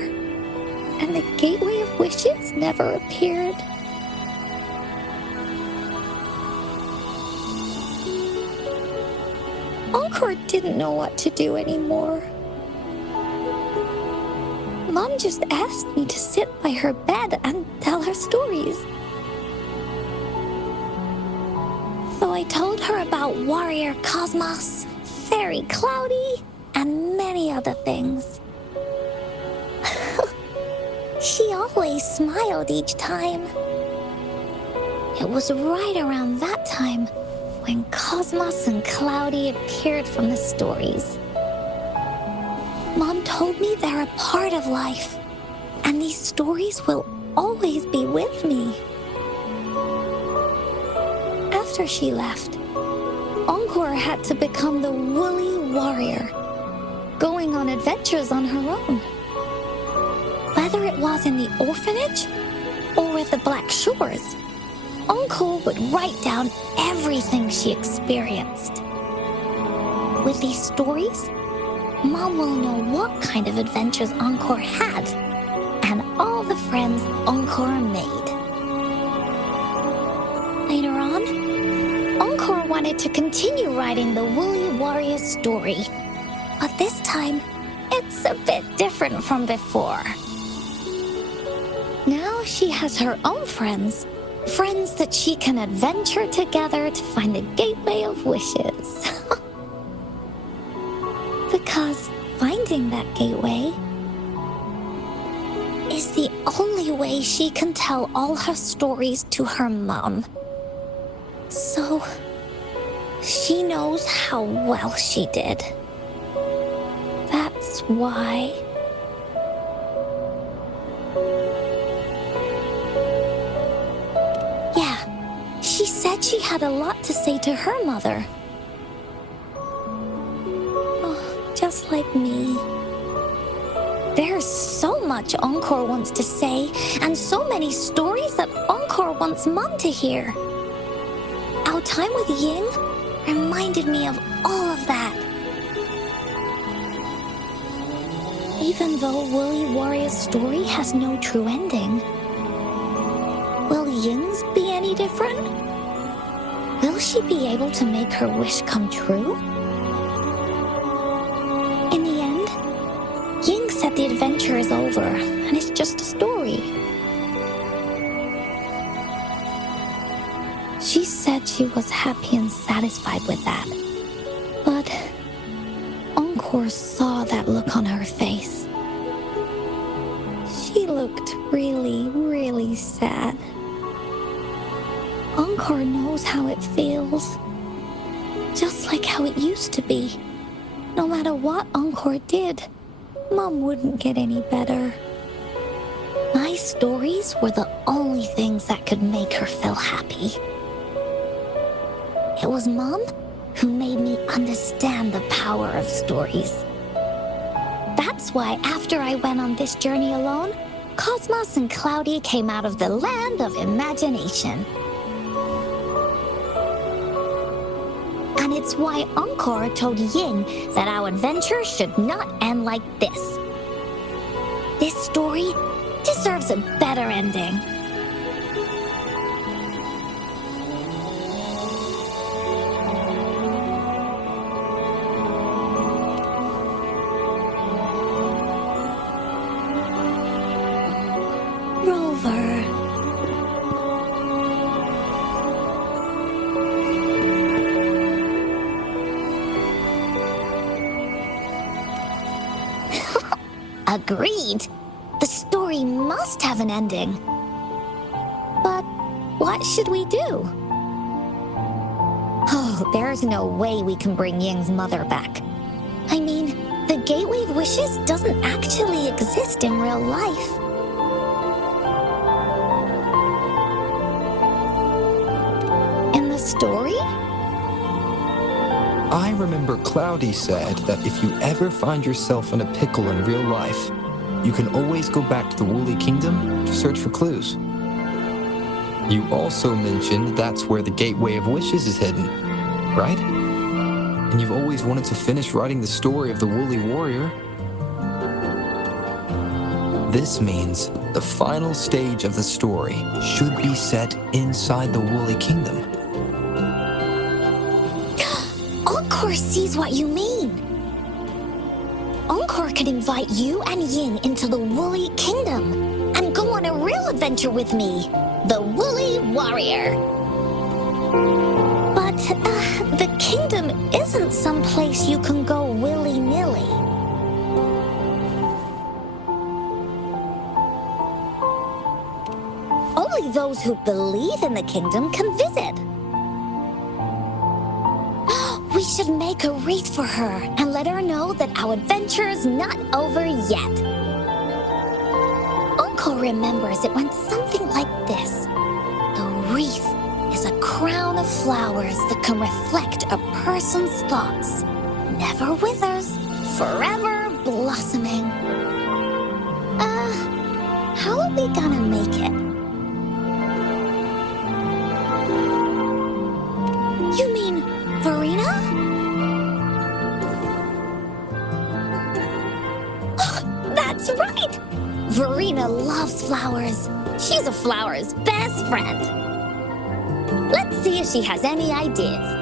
And the Gateway of Wishes never appeared. Encore didn't know what to do anymore. Mom just asked me to sit by her bed and tell her stories. So I told her about Warrior Cosmos, Fairy Cloudy, and many other things. She always smiled each time. It was right around that time when Cosmos and Cloudy appeared from the stories. Mom told me they're a part of life, and these stories will always be with me. After she left, Encore had to become the Woolly Warrior, going on adventures on her own. Whether it was in the orphanage or at the Black Shores, Encore would write down everything she experienced. With these stories, Mom will know what kind of adventures Encore had and all the friends Encore made. Later on, Encore wanted to continue writing the Woolly Warrior story, but this time, it's a bit different from before. Now she has her own friends that she can adventure together to find the Gateway of Wishes. Because finding that gateway only way she can tell all her stories to her mom. So, she knows how well she did. That's why. Yeah, she said she had a lot to say to her mother. Oh, just like me. There's so much Encore wants to say, and so many stories that Encore wants Mom to hear. Our time with Ying reminded me of all of that. Even though Woolly Warrior's story has no true ending, will Ying's be any different? Will she be able to make her wish come true? In the end, Ying said the adventure is over, and it's just a story. She said she was happy and satisfied with that. But Encore saw that look on her face. She looked really, really sad. Encore knows how it feels. Just like how it used to be. No matter what Encore did, Mom wouldn't get any better. My stories were the only things that could make her feel happy. It was Mom who made me understand the power of stories. That's why after I went on this journey alone, Cosmos and Cloudy came out of the land of imagination. And it's why Encore told Ying that our adventure should not end like this. This story deserves a better ending. Rover. Agreed. The story must have an ending. But what should we do? Oh, there's no way we can bring Ying's mother back. I mean, the Gateway of Wishes doesn't actually exist in real life. In the story? I remember Cloudy said that if you ever find yourself in a pickle in real life, you can always go back to the Woolly Kingdom to search for clues. You also mentioned that's where the Gateway of Wishes is hidden, right? And you've always wanted to finish writing the story of the Woolly Warrior. This means the final stage of the story should be set inside the Woolly Kingdom. Encore sees what you mean. Encore could invite you and Ying into the Woolly Kingdom and go on a real adventure with me, the Woolly Warrior. But the kingdom isn't some place you can go willy-nilly. Only those who believe in the kingdom can visit. We should make a wreath for her and let her know that our adventure is not over yet. Encore remembers it went something like this. The wreath is a crown of flowers that can reflect a person's thoughts. Never withers, forever blossoming. How are we gonna make it? You mean Verena? That's right! Verena loves flowers. She's a flower's best friend. Let's see if she has any ideas.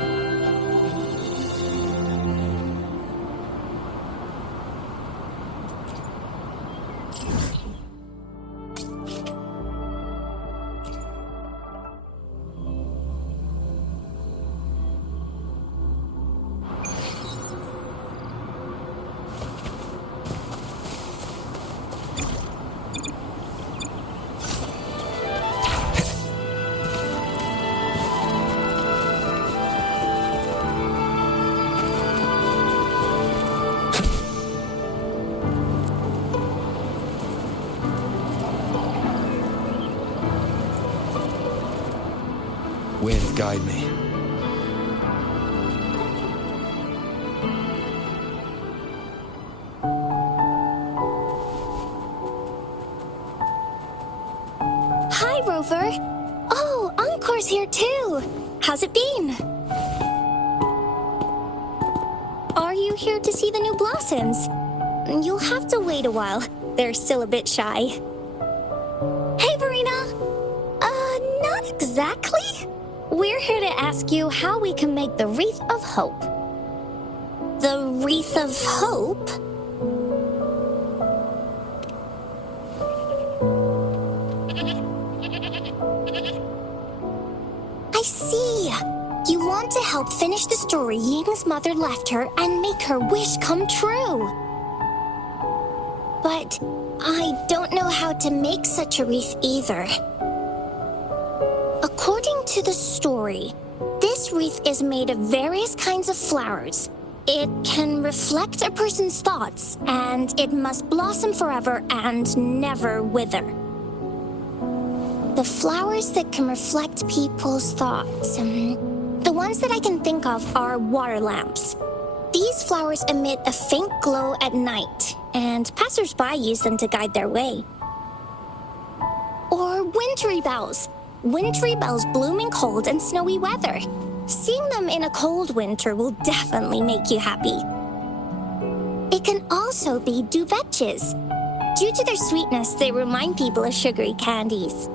guide me. Hi, Rover. Oh, Encore's here too. How's it been? Are you here to see the new blossoms? You'll have to wait a while. They're still a bit shy. Hey, Verena. Not exactly. We're here to ask you how we can make the Wreath of Hope. The Wreath of Hope? I see. You want to help finish the story Ying's mother left her and make her wish come true. But I don't know how to make such a wreath either. According to the story, this wreath is made of various kinds of flowers. It can reflect a person's thoughts, and it must blossom forever and never wither. The flowers that can reflect people's thoughts, the ones that I can think of are water lamps. These flowers emit a faint glow at night, and passers-by use them to guide their way. Or wintry bells. Wintry bells bloom in cold and snowy weather. Seeing them in a cold winter will definitely make you happy. It can also be duvetches. Due to their sweetness, they remind people of sugary candies.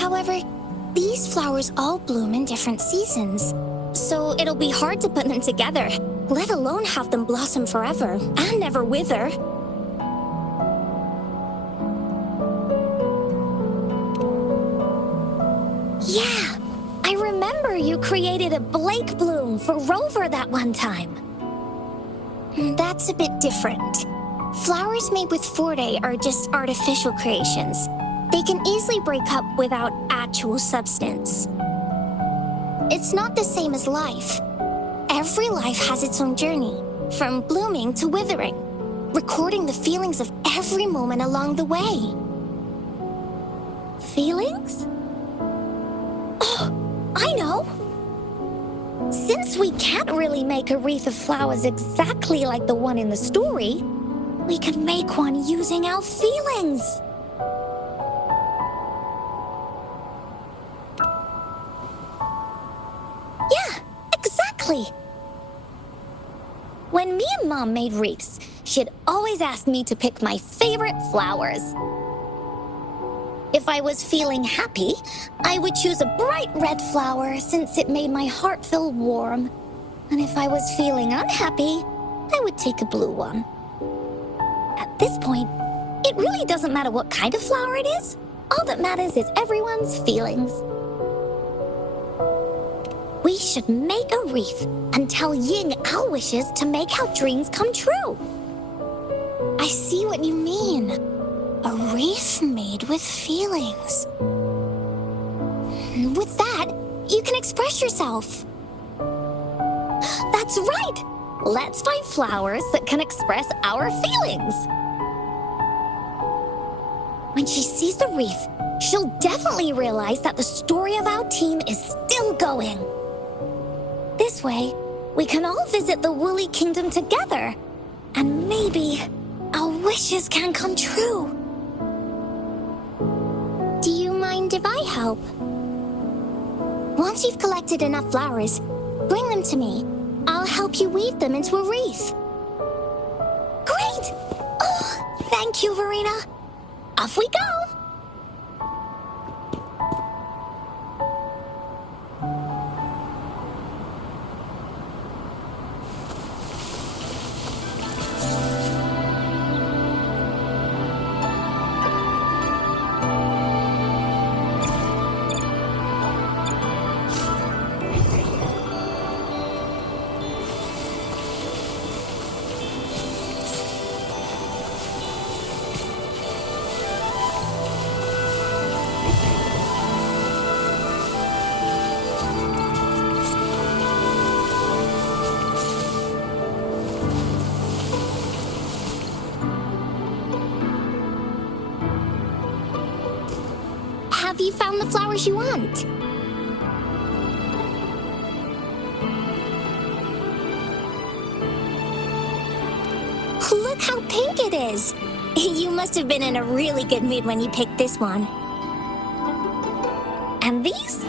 However, these flowers all bloom in different seasons, so it'll be hard to put them together, let alone have them blossom forever and never wither. Yeah, I remember you created a Blake bloom for Rover that one time. That's a bit different. Flowers made with Forte are just artificial creations. They can easily break up without actual substance. It's not the same as life. Every life has its own journey, from blooming to withering, recording the feelings of every moment along the way. Feelings? Oh, I know! Since we can't really make a wreath of flowers exactly like the one in the story, we could make one using our feelings. Yeah, exactly. When me and Mom made wreaths, she'd always ask me to pick my favorite flowers. If I was feeling happy, I would choose a bright red flower since it made my heart feel warm. And if I was feeling unhappy, I would take a blue one. At this point, it really doesn't matter what kind of flower it is. All that matters is everyone's feelings. We should make a wreath and tell Ying our wishes to make our dreams come true. I see what you mean. A wreath made with feelings. With that, you can express yourself. That's right! Let's find flowers that can express our feelings. When she sees the wreath, she'll definitely realize that the story of our team is still going. This way, we can all visit the Woolly Kingdom together, and maybe our wishes can come true. Do you mind if I help? Once you've collected enough flowers, bring them to me. I'll help you weave them into a wreath. Great! Oh, thank you, Verena. Off we go! Have you found the flowers you want? Look how pink it is. You must have been in a really good mood when you picked this one. And these?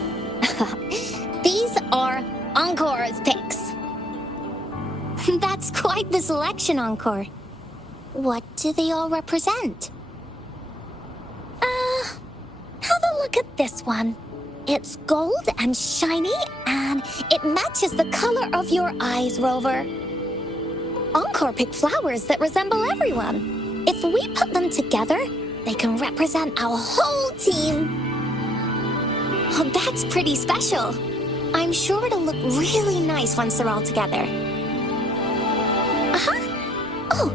These are Encore's picks. That's quite the selection, Encore. What do they all represent? Have a look at this one. It's gold and shiny, and it matches the color of your eyes, Rover. Encore picked flowers that resemble everyone. If we put them together, they can represent our whole team. Oh, that's pretty special. I'm sure it'll look really nice once they're all together. Oh,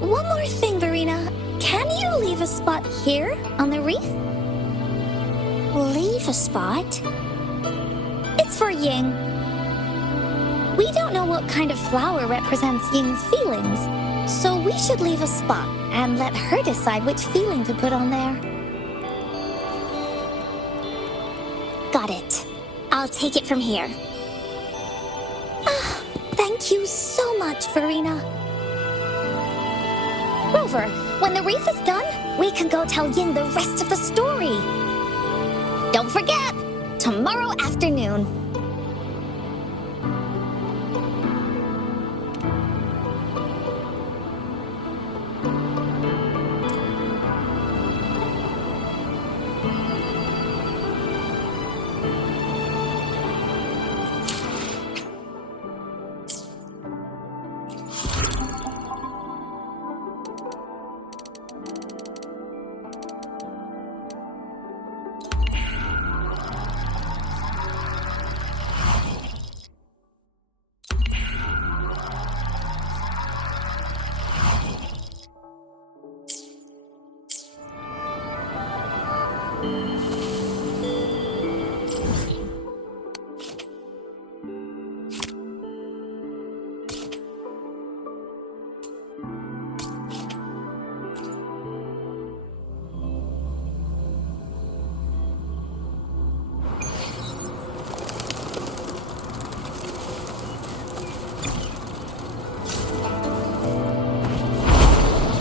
one more thing, Verena. Can you leave a spot here on the wreath? Leave a spot? It's for Ying. We don't know what kind of flower represents Ying's feelings, so we should leave a spot and let her decide which feeling to put on there. Got it. I'll take it from here. Thank you so much, Verena. Rover, when the wreath is done, we can go tell Ying the rest of the story. Don't forget, tomorrow afternoon.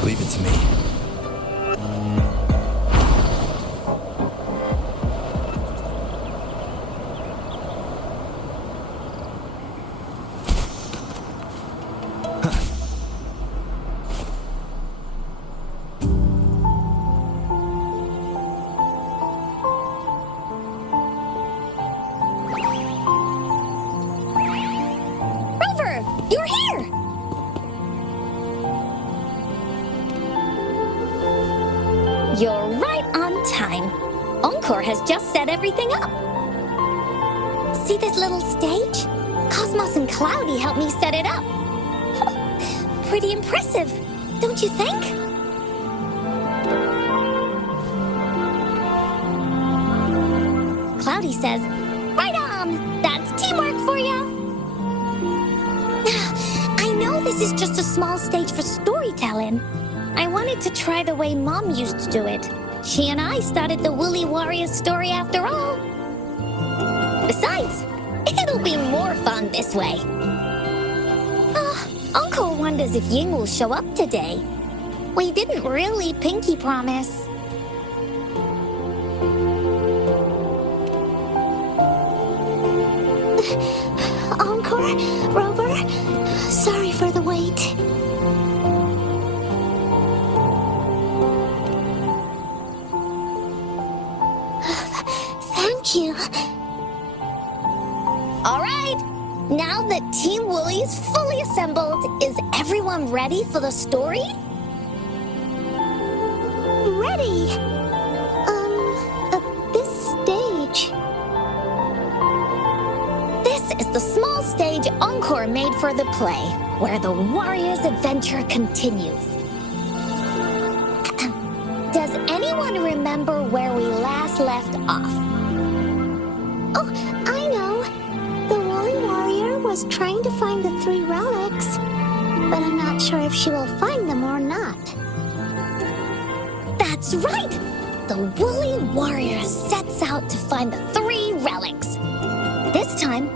Leave it to me. Rover, you're here! You're right on time. Encore has just set everything up. See this little stage? Cosmos and Cloudy helped me set it up. Pretty impressive, don't you think? Cloudy says, right on! That's teamwork for you! I know this is just a small stage for storytelling. I wanted to try the way Mom used to do it. She and I started the Woolly Warriors story after all. Besides, it'll be more fun this way. Uncle wonders if Ying will show up today. We didn't really pinky promise. Encore, Rover, sorry for the wait. Thank you. All right, now that Team Woolly is fully assembled, is everyone ready for the story? Ready. At this stage. This is the small stage Encore made for the play, where the warrior's adventure continues. Does anyone remember where we last left off? Oh, I know. The Woolly Warrior was trying to find the 3 relics, but I'm not sure if she will find them or not. That's right! The Woolly Warrior sets out to find the 3 relics. This time,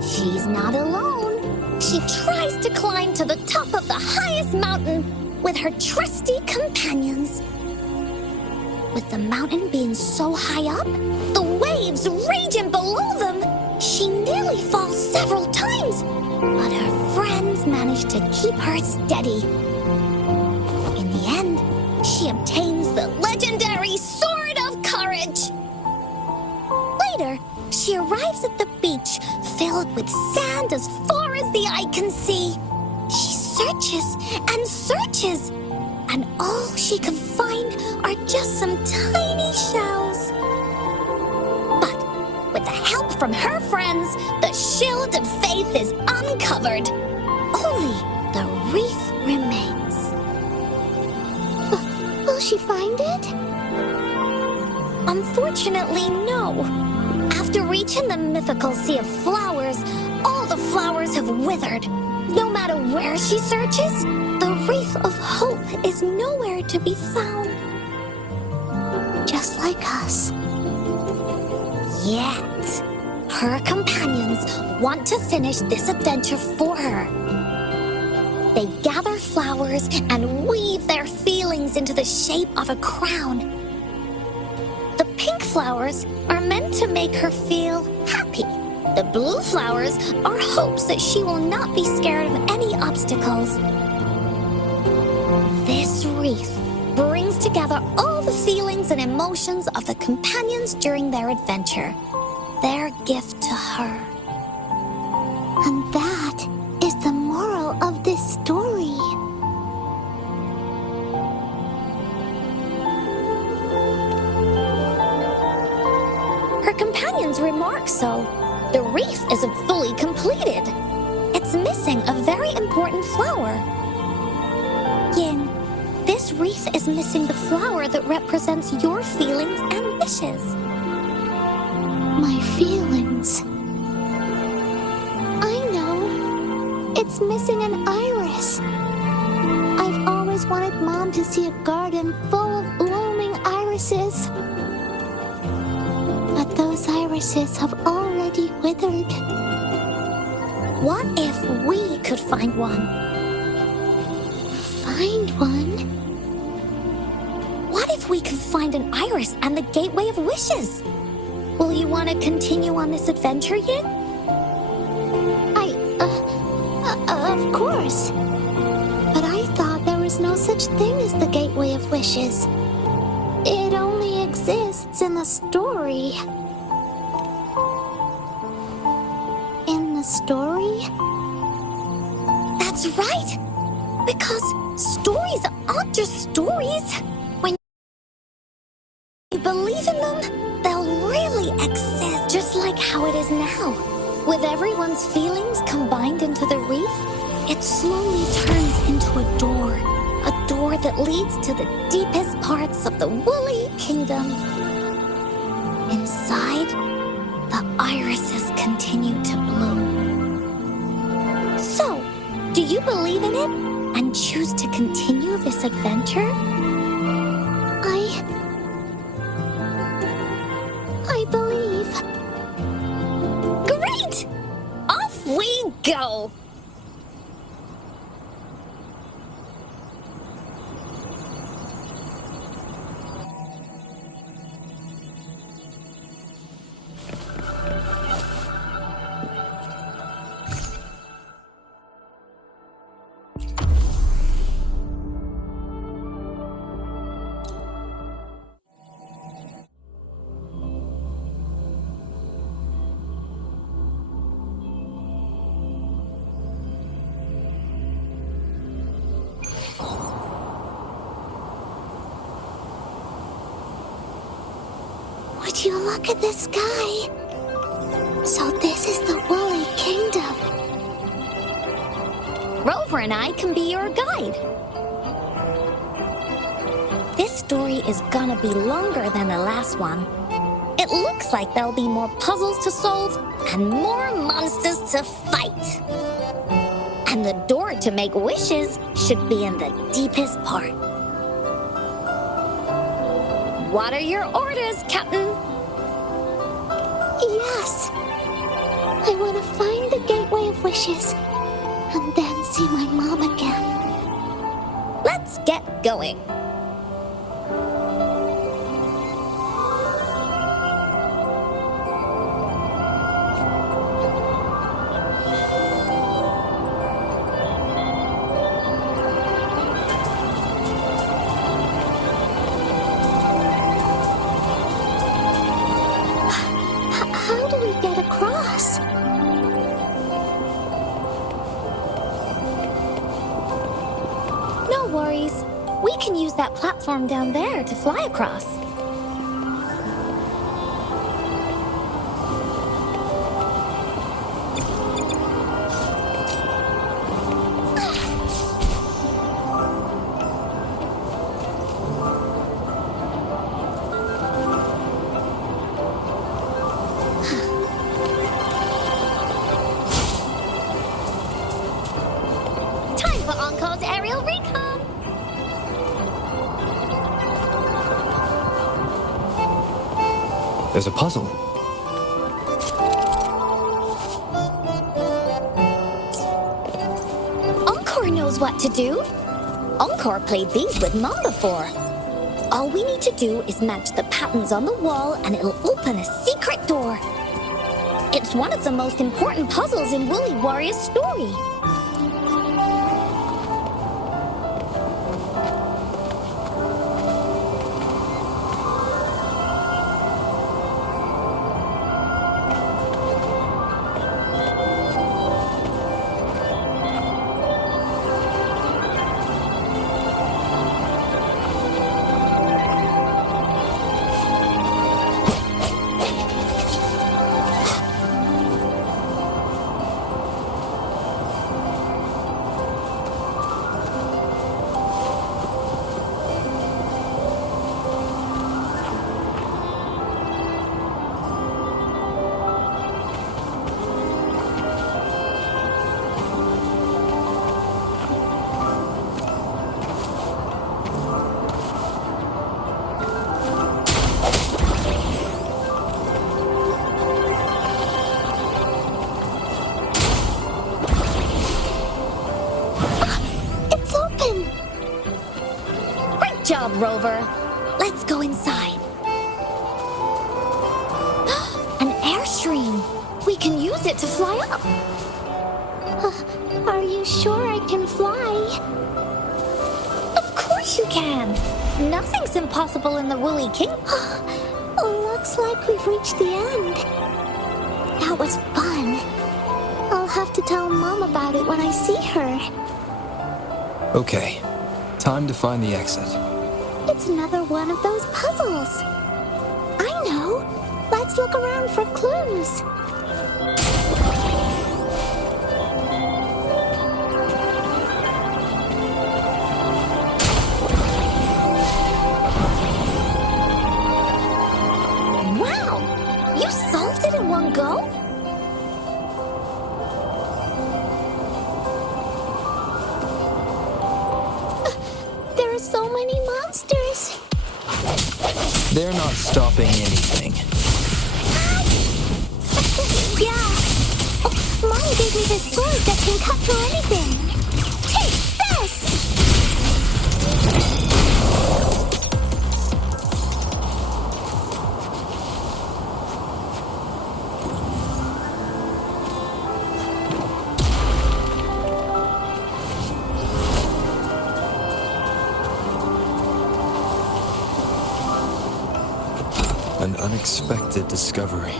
she's not alone. she tries to climb to the top of the highest mountain with her trusty companions. With the mountain being so high up, the waves raging below them, she nearly falls several times, but her friends manage to keep her steady. In the end, she obtains the legendary Sword of Courage. Later, she arrives at the beach filled with sand as far as the eye can see. She searches and searches, and all she can find are just some tiny shells. But with the help from her friends, the shield of faith is uncovered. Only the wreath remains. Will she find it? Unfortunately, no. After reaching the mythical sea of flowers, all the flowers have withered. No matter where she searches, the wreath of hope is nowhere to be found. Just like us. Yet, her companions want to finish this adventure for her. They gather flowers and weave their feelings into the shape of a crown. The pink flowers are meant to make her feel happy. The blue flowers are hopes that she will not be scared of any obstacles. This wreath brings together all the feelings and emotions of the companions during their adventure. Their gift to her. And that is the moral of this story. Her companions remark so. The wreath isn't fully completed. It's missing a very important flower. Ying, this wreath is missing the flower that represents your feelings and wishes. My feelings. I know. It's missing an iris. I've always wanted Mom to see a garden full of blooming irises. But those irises have already withered. What if we could find one? Find one? What if we could find an iris and the gateway of wishes? Will you want to continue on this adventure, Ying? Of course. But I thought there was no such thing as the gateway of wishes. It only exists in the story. In the story? That's right! Because stories aren't just stories. When you believe in them, they'll really exist, just like how it is now. With everyone's feelings combined into the wreath, it slowly turns into a door that leads to the deepest parts of the Woolly Kingdom. Inside, the irises continue to bloom. So, do you believe in it and choose to continue this adventure? I believe. Great! Off we go! Would you look at the sky? So this is the Woolly Kingdom. Rover and I can be your guide. This story is gonna be longer than the last one. It looks like there'll be more puzzles to solve and more monsters to fight. And the door to make wishes should be in the deepest part. What are your orders, Captain? Yes. I want to find the Gateway of Wishes see my mom again. Let's get going. How do we get across? No worries. We can use that platform down there to fly across. Time for Encore's aerial recon! There's a puzzle. Encore knows what to do. Encore played these with Mom before. All we need to do is match the patterns on the wall and it'll open a secret door. It's one of the most important puzzles in Woolly Warrior's story. It's open! Great job, Rover. Let's go inside. An airstream. We can use it to fly up. Are you sure I can fly? Of course you can. Nothing's impossible in the Woolly Kingdom. Looks like we've reached the end. That was fun. I'll have to tell Mom about it when I see her. Okay, time to find the exit. It's another one of those puzzles. I know. Let's look around for clues. Wow! You solved it in one go? There are so many monsters. They're not stopping anything. Yeah. Oh, Mom gave me this sword that can cut through anything. Take this! An unexpected discovery.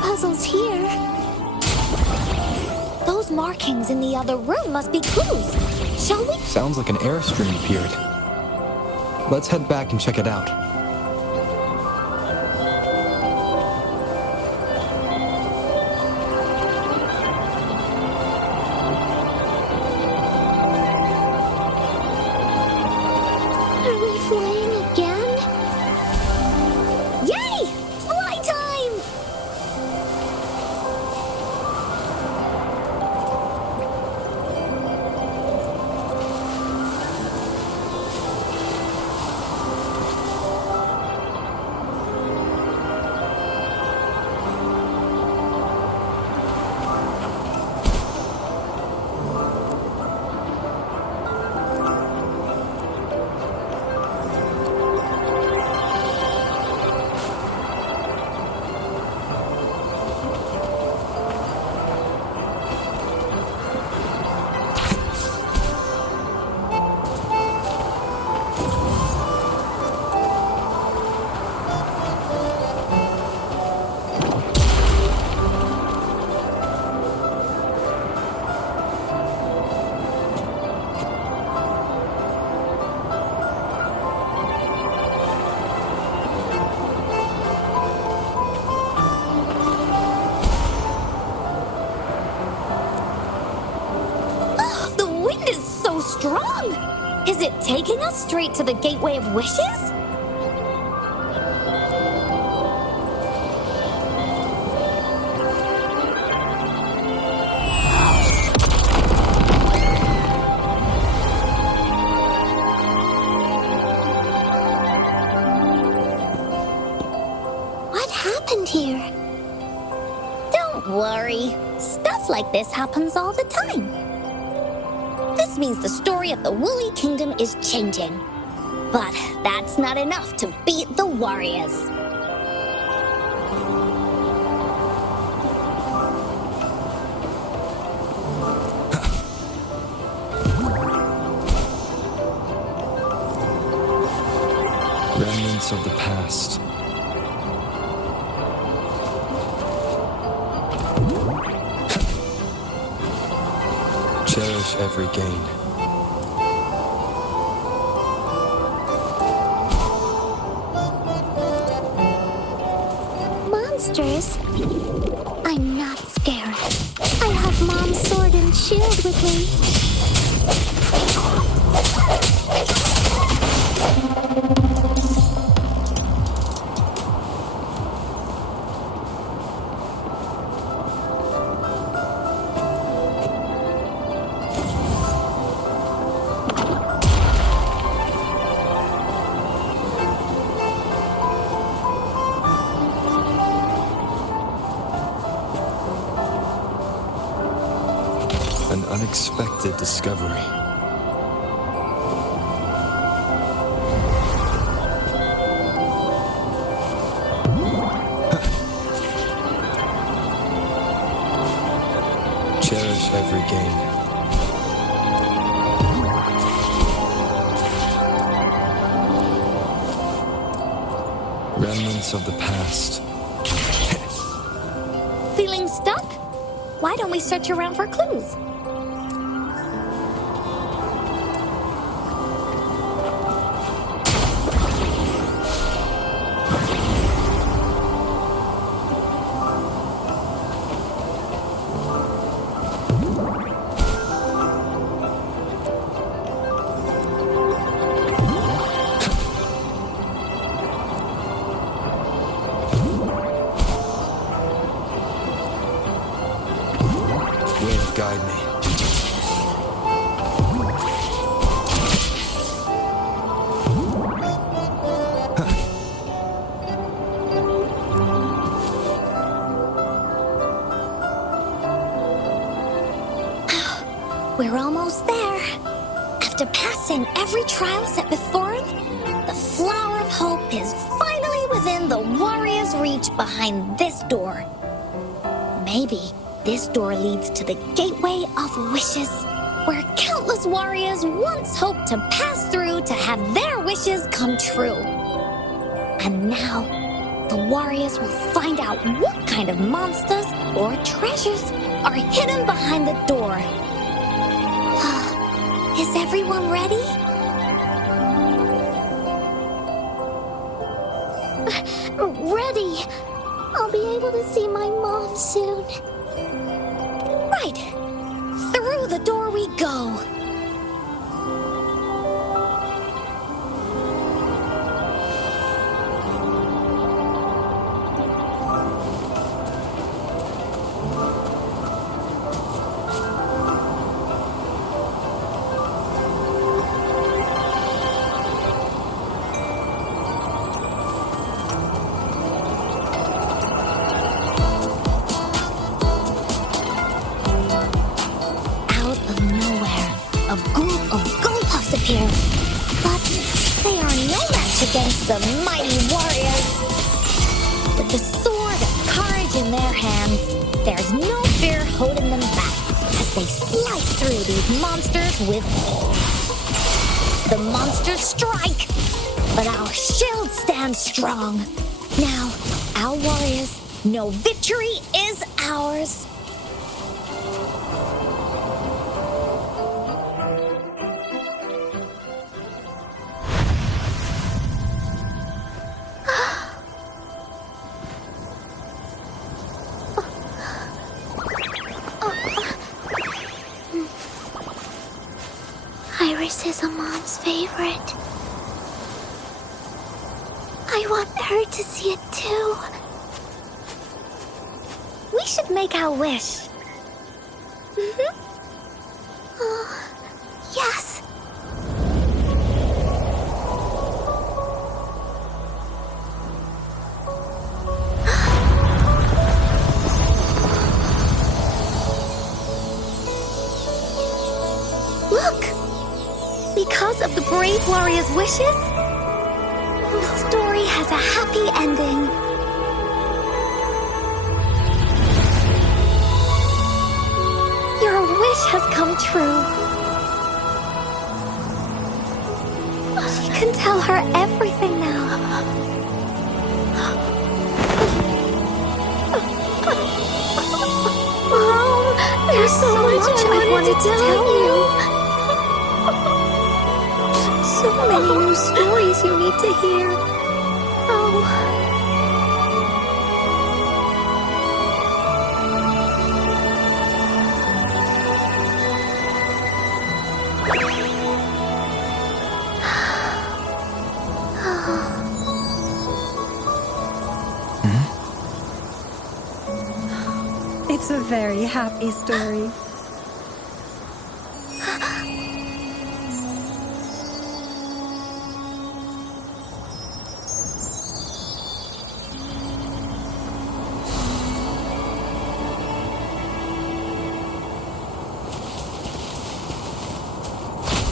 Puzzles here. Those markings in the other room must be clues. Shall we? Sounds like an airstream appeared. Let's head back and check it out. Is it taking us straight to the Gateway of Wishes? What happened here? Don't worry. Stuff like this happens all the time. This means the story of the Woolly Kingdom is changing. But that's not enough to beat the warriors. Remnants of the past. Cherish every gain. Monsters? I'm not scared. I have Mom's sword and shield with me. An unexpected discovery. Cherish every gain. Remnants of the past. Feeling stuck? Why don't we search around for clues? Wind, guide me. We're almost there. After passing every trial set before it, the Flower of Hope is finally within the warrior's reach behind this door. Maybe this door leads to the Gateway of Wishes, where countless warriors once hoped to pass through to have their wishes come true. And now, the warriors will find out what kind of monsters or treasures are hidden behind the door. Is everyone ready? Ready! I'll be able to see my mom soon. Right. Through the door we go. Appear. But they are no match against the mighty warriors. With the sword of courage in their hands, there's no fear holding them back as they slice through these monsters with ease. The monsters strike, but our shield stands strong. Now, our warriors know victory is ours. Iris is a monster. mom's favorite. I want her to see it too. We should make our wish. Yes. Look! Because of the brave warrior's wishes, the story has a happy ending. Your wish has come true. She can tell her everything now. Mom, there's so much I wanted to tell you. So many new stories you need to hear. Oh. It's a very happy story.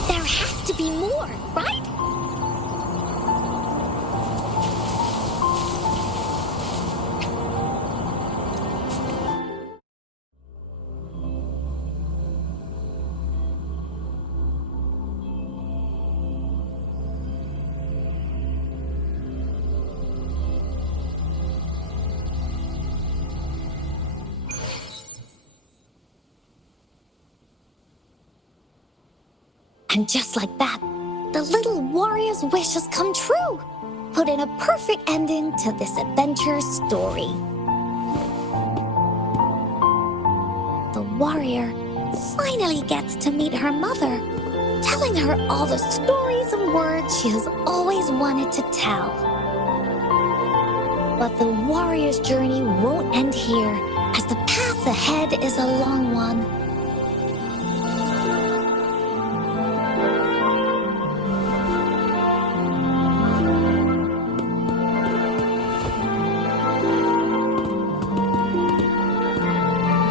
There has to be more, right? And just like that, the little warrior's wish has come true, putting a perfect ending to this adventure story. The warrior finally gets to meet her mother, telling her all the stories and words she has always wanted to tell. But the warrior's journey won't end here, as the path ahead is a long one.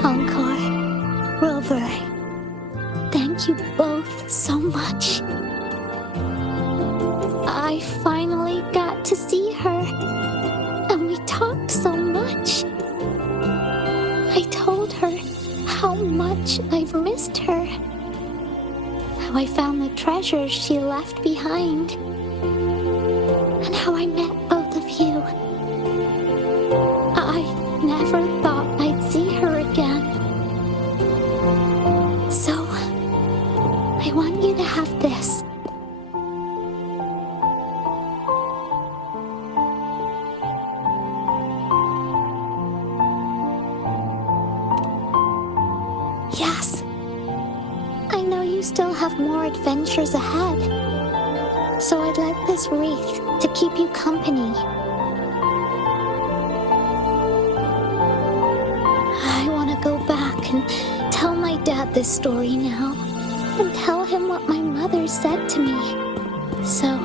Encore, Wuthering, thank you both so much. I finally got to see her, and we talked so much. I told her how much I've missed her, how I found the treasures she left behind, and how I met both of you. I never thought I'd see her again. So, I want you to have this. Yes, I know you still have more adventures ahead, so I'd like this wreath to keep you company. I want to go back and tell my dad this story now, and tell him what my mother said to me. So,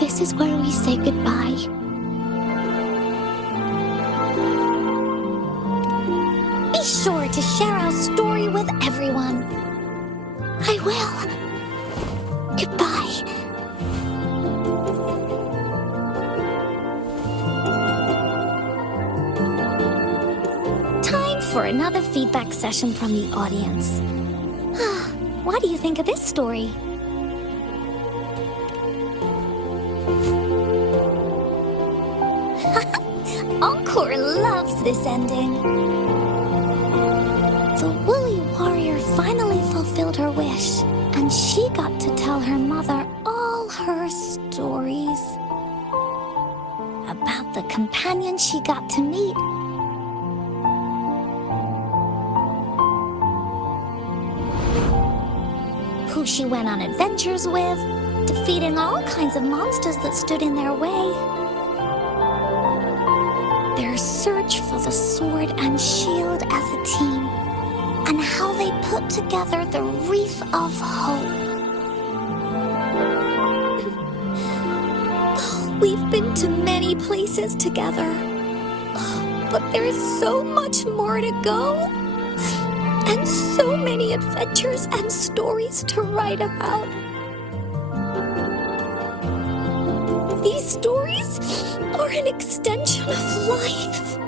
this is where we say goodbye. Be sure to share our story with everyone. I will. Goodbye. Time for another feedback session from the audience. What do you think of this story? Encore loves this ending. The woolly warrior finally fulfilled her wish, and she got to tell her mother all her stories about the companion she got to meet. Who she went on adventures with, defeating all kinds of monsters that stood in their way. Their search for the sword and shield as a team, and how they put together the Wreath of Hope. We've been to many places together, but there's so much more to go, and so many adventures and stories to write about. These stories are an extension of life.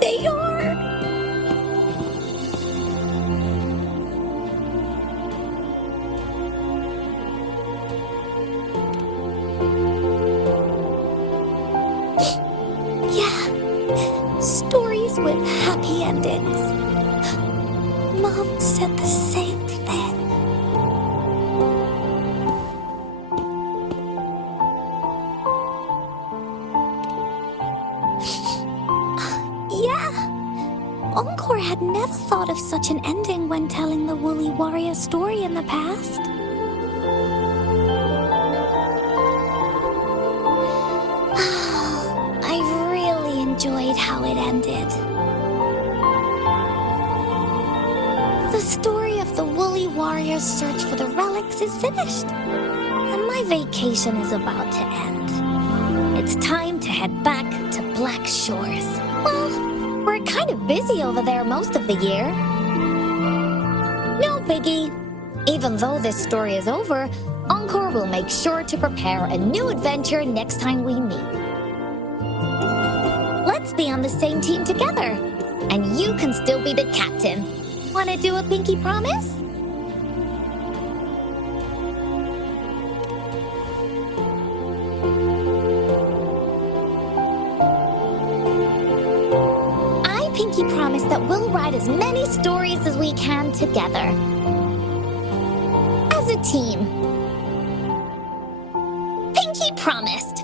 They are. Yeah, stories with happy endings. Mom said the same thing. Yeah, Encore had never thought of such an ending when telling the Woolly Warrior story in the past. I really enjoyed how it ended. The story of the Woolly Warrior's search for the relics is finished, and my vacation is about to end. It's time to head back to Black Shores. Well, we're kind of busy over there most of the year. No biggie. Even though this story is over, Encore will make sure to prepare a new adventure next time we meet. Let's be on the same team together, and you can still be the captain. Wanna do a pinky promise? I pinky promise that we'll write as many stories as we can together. As a team. Pinky promise.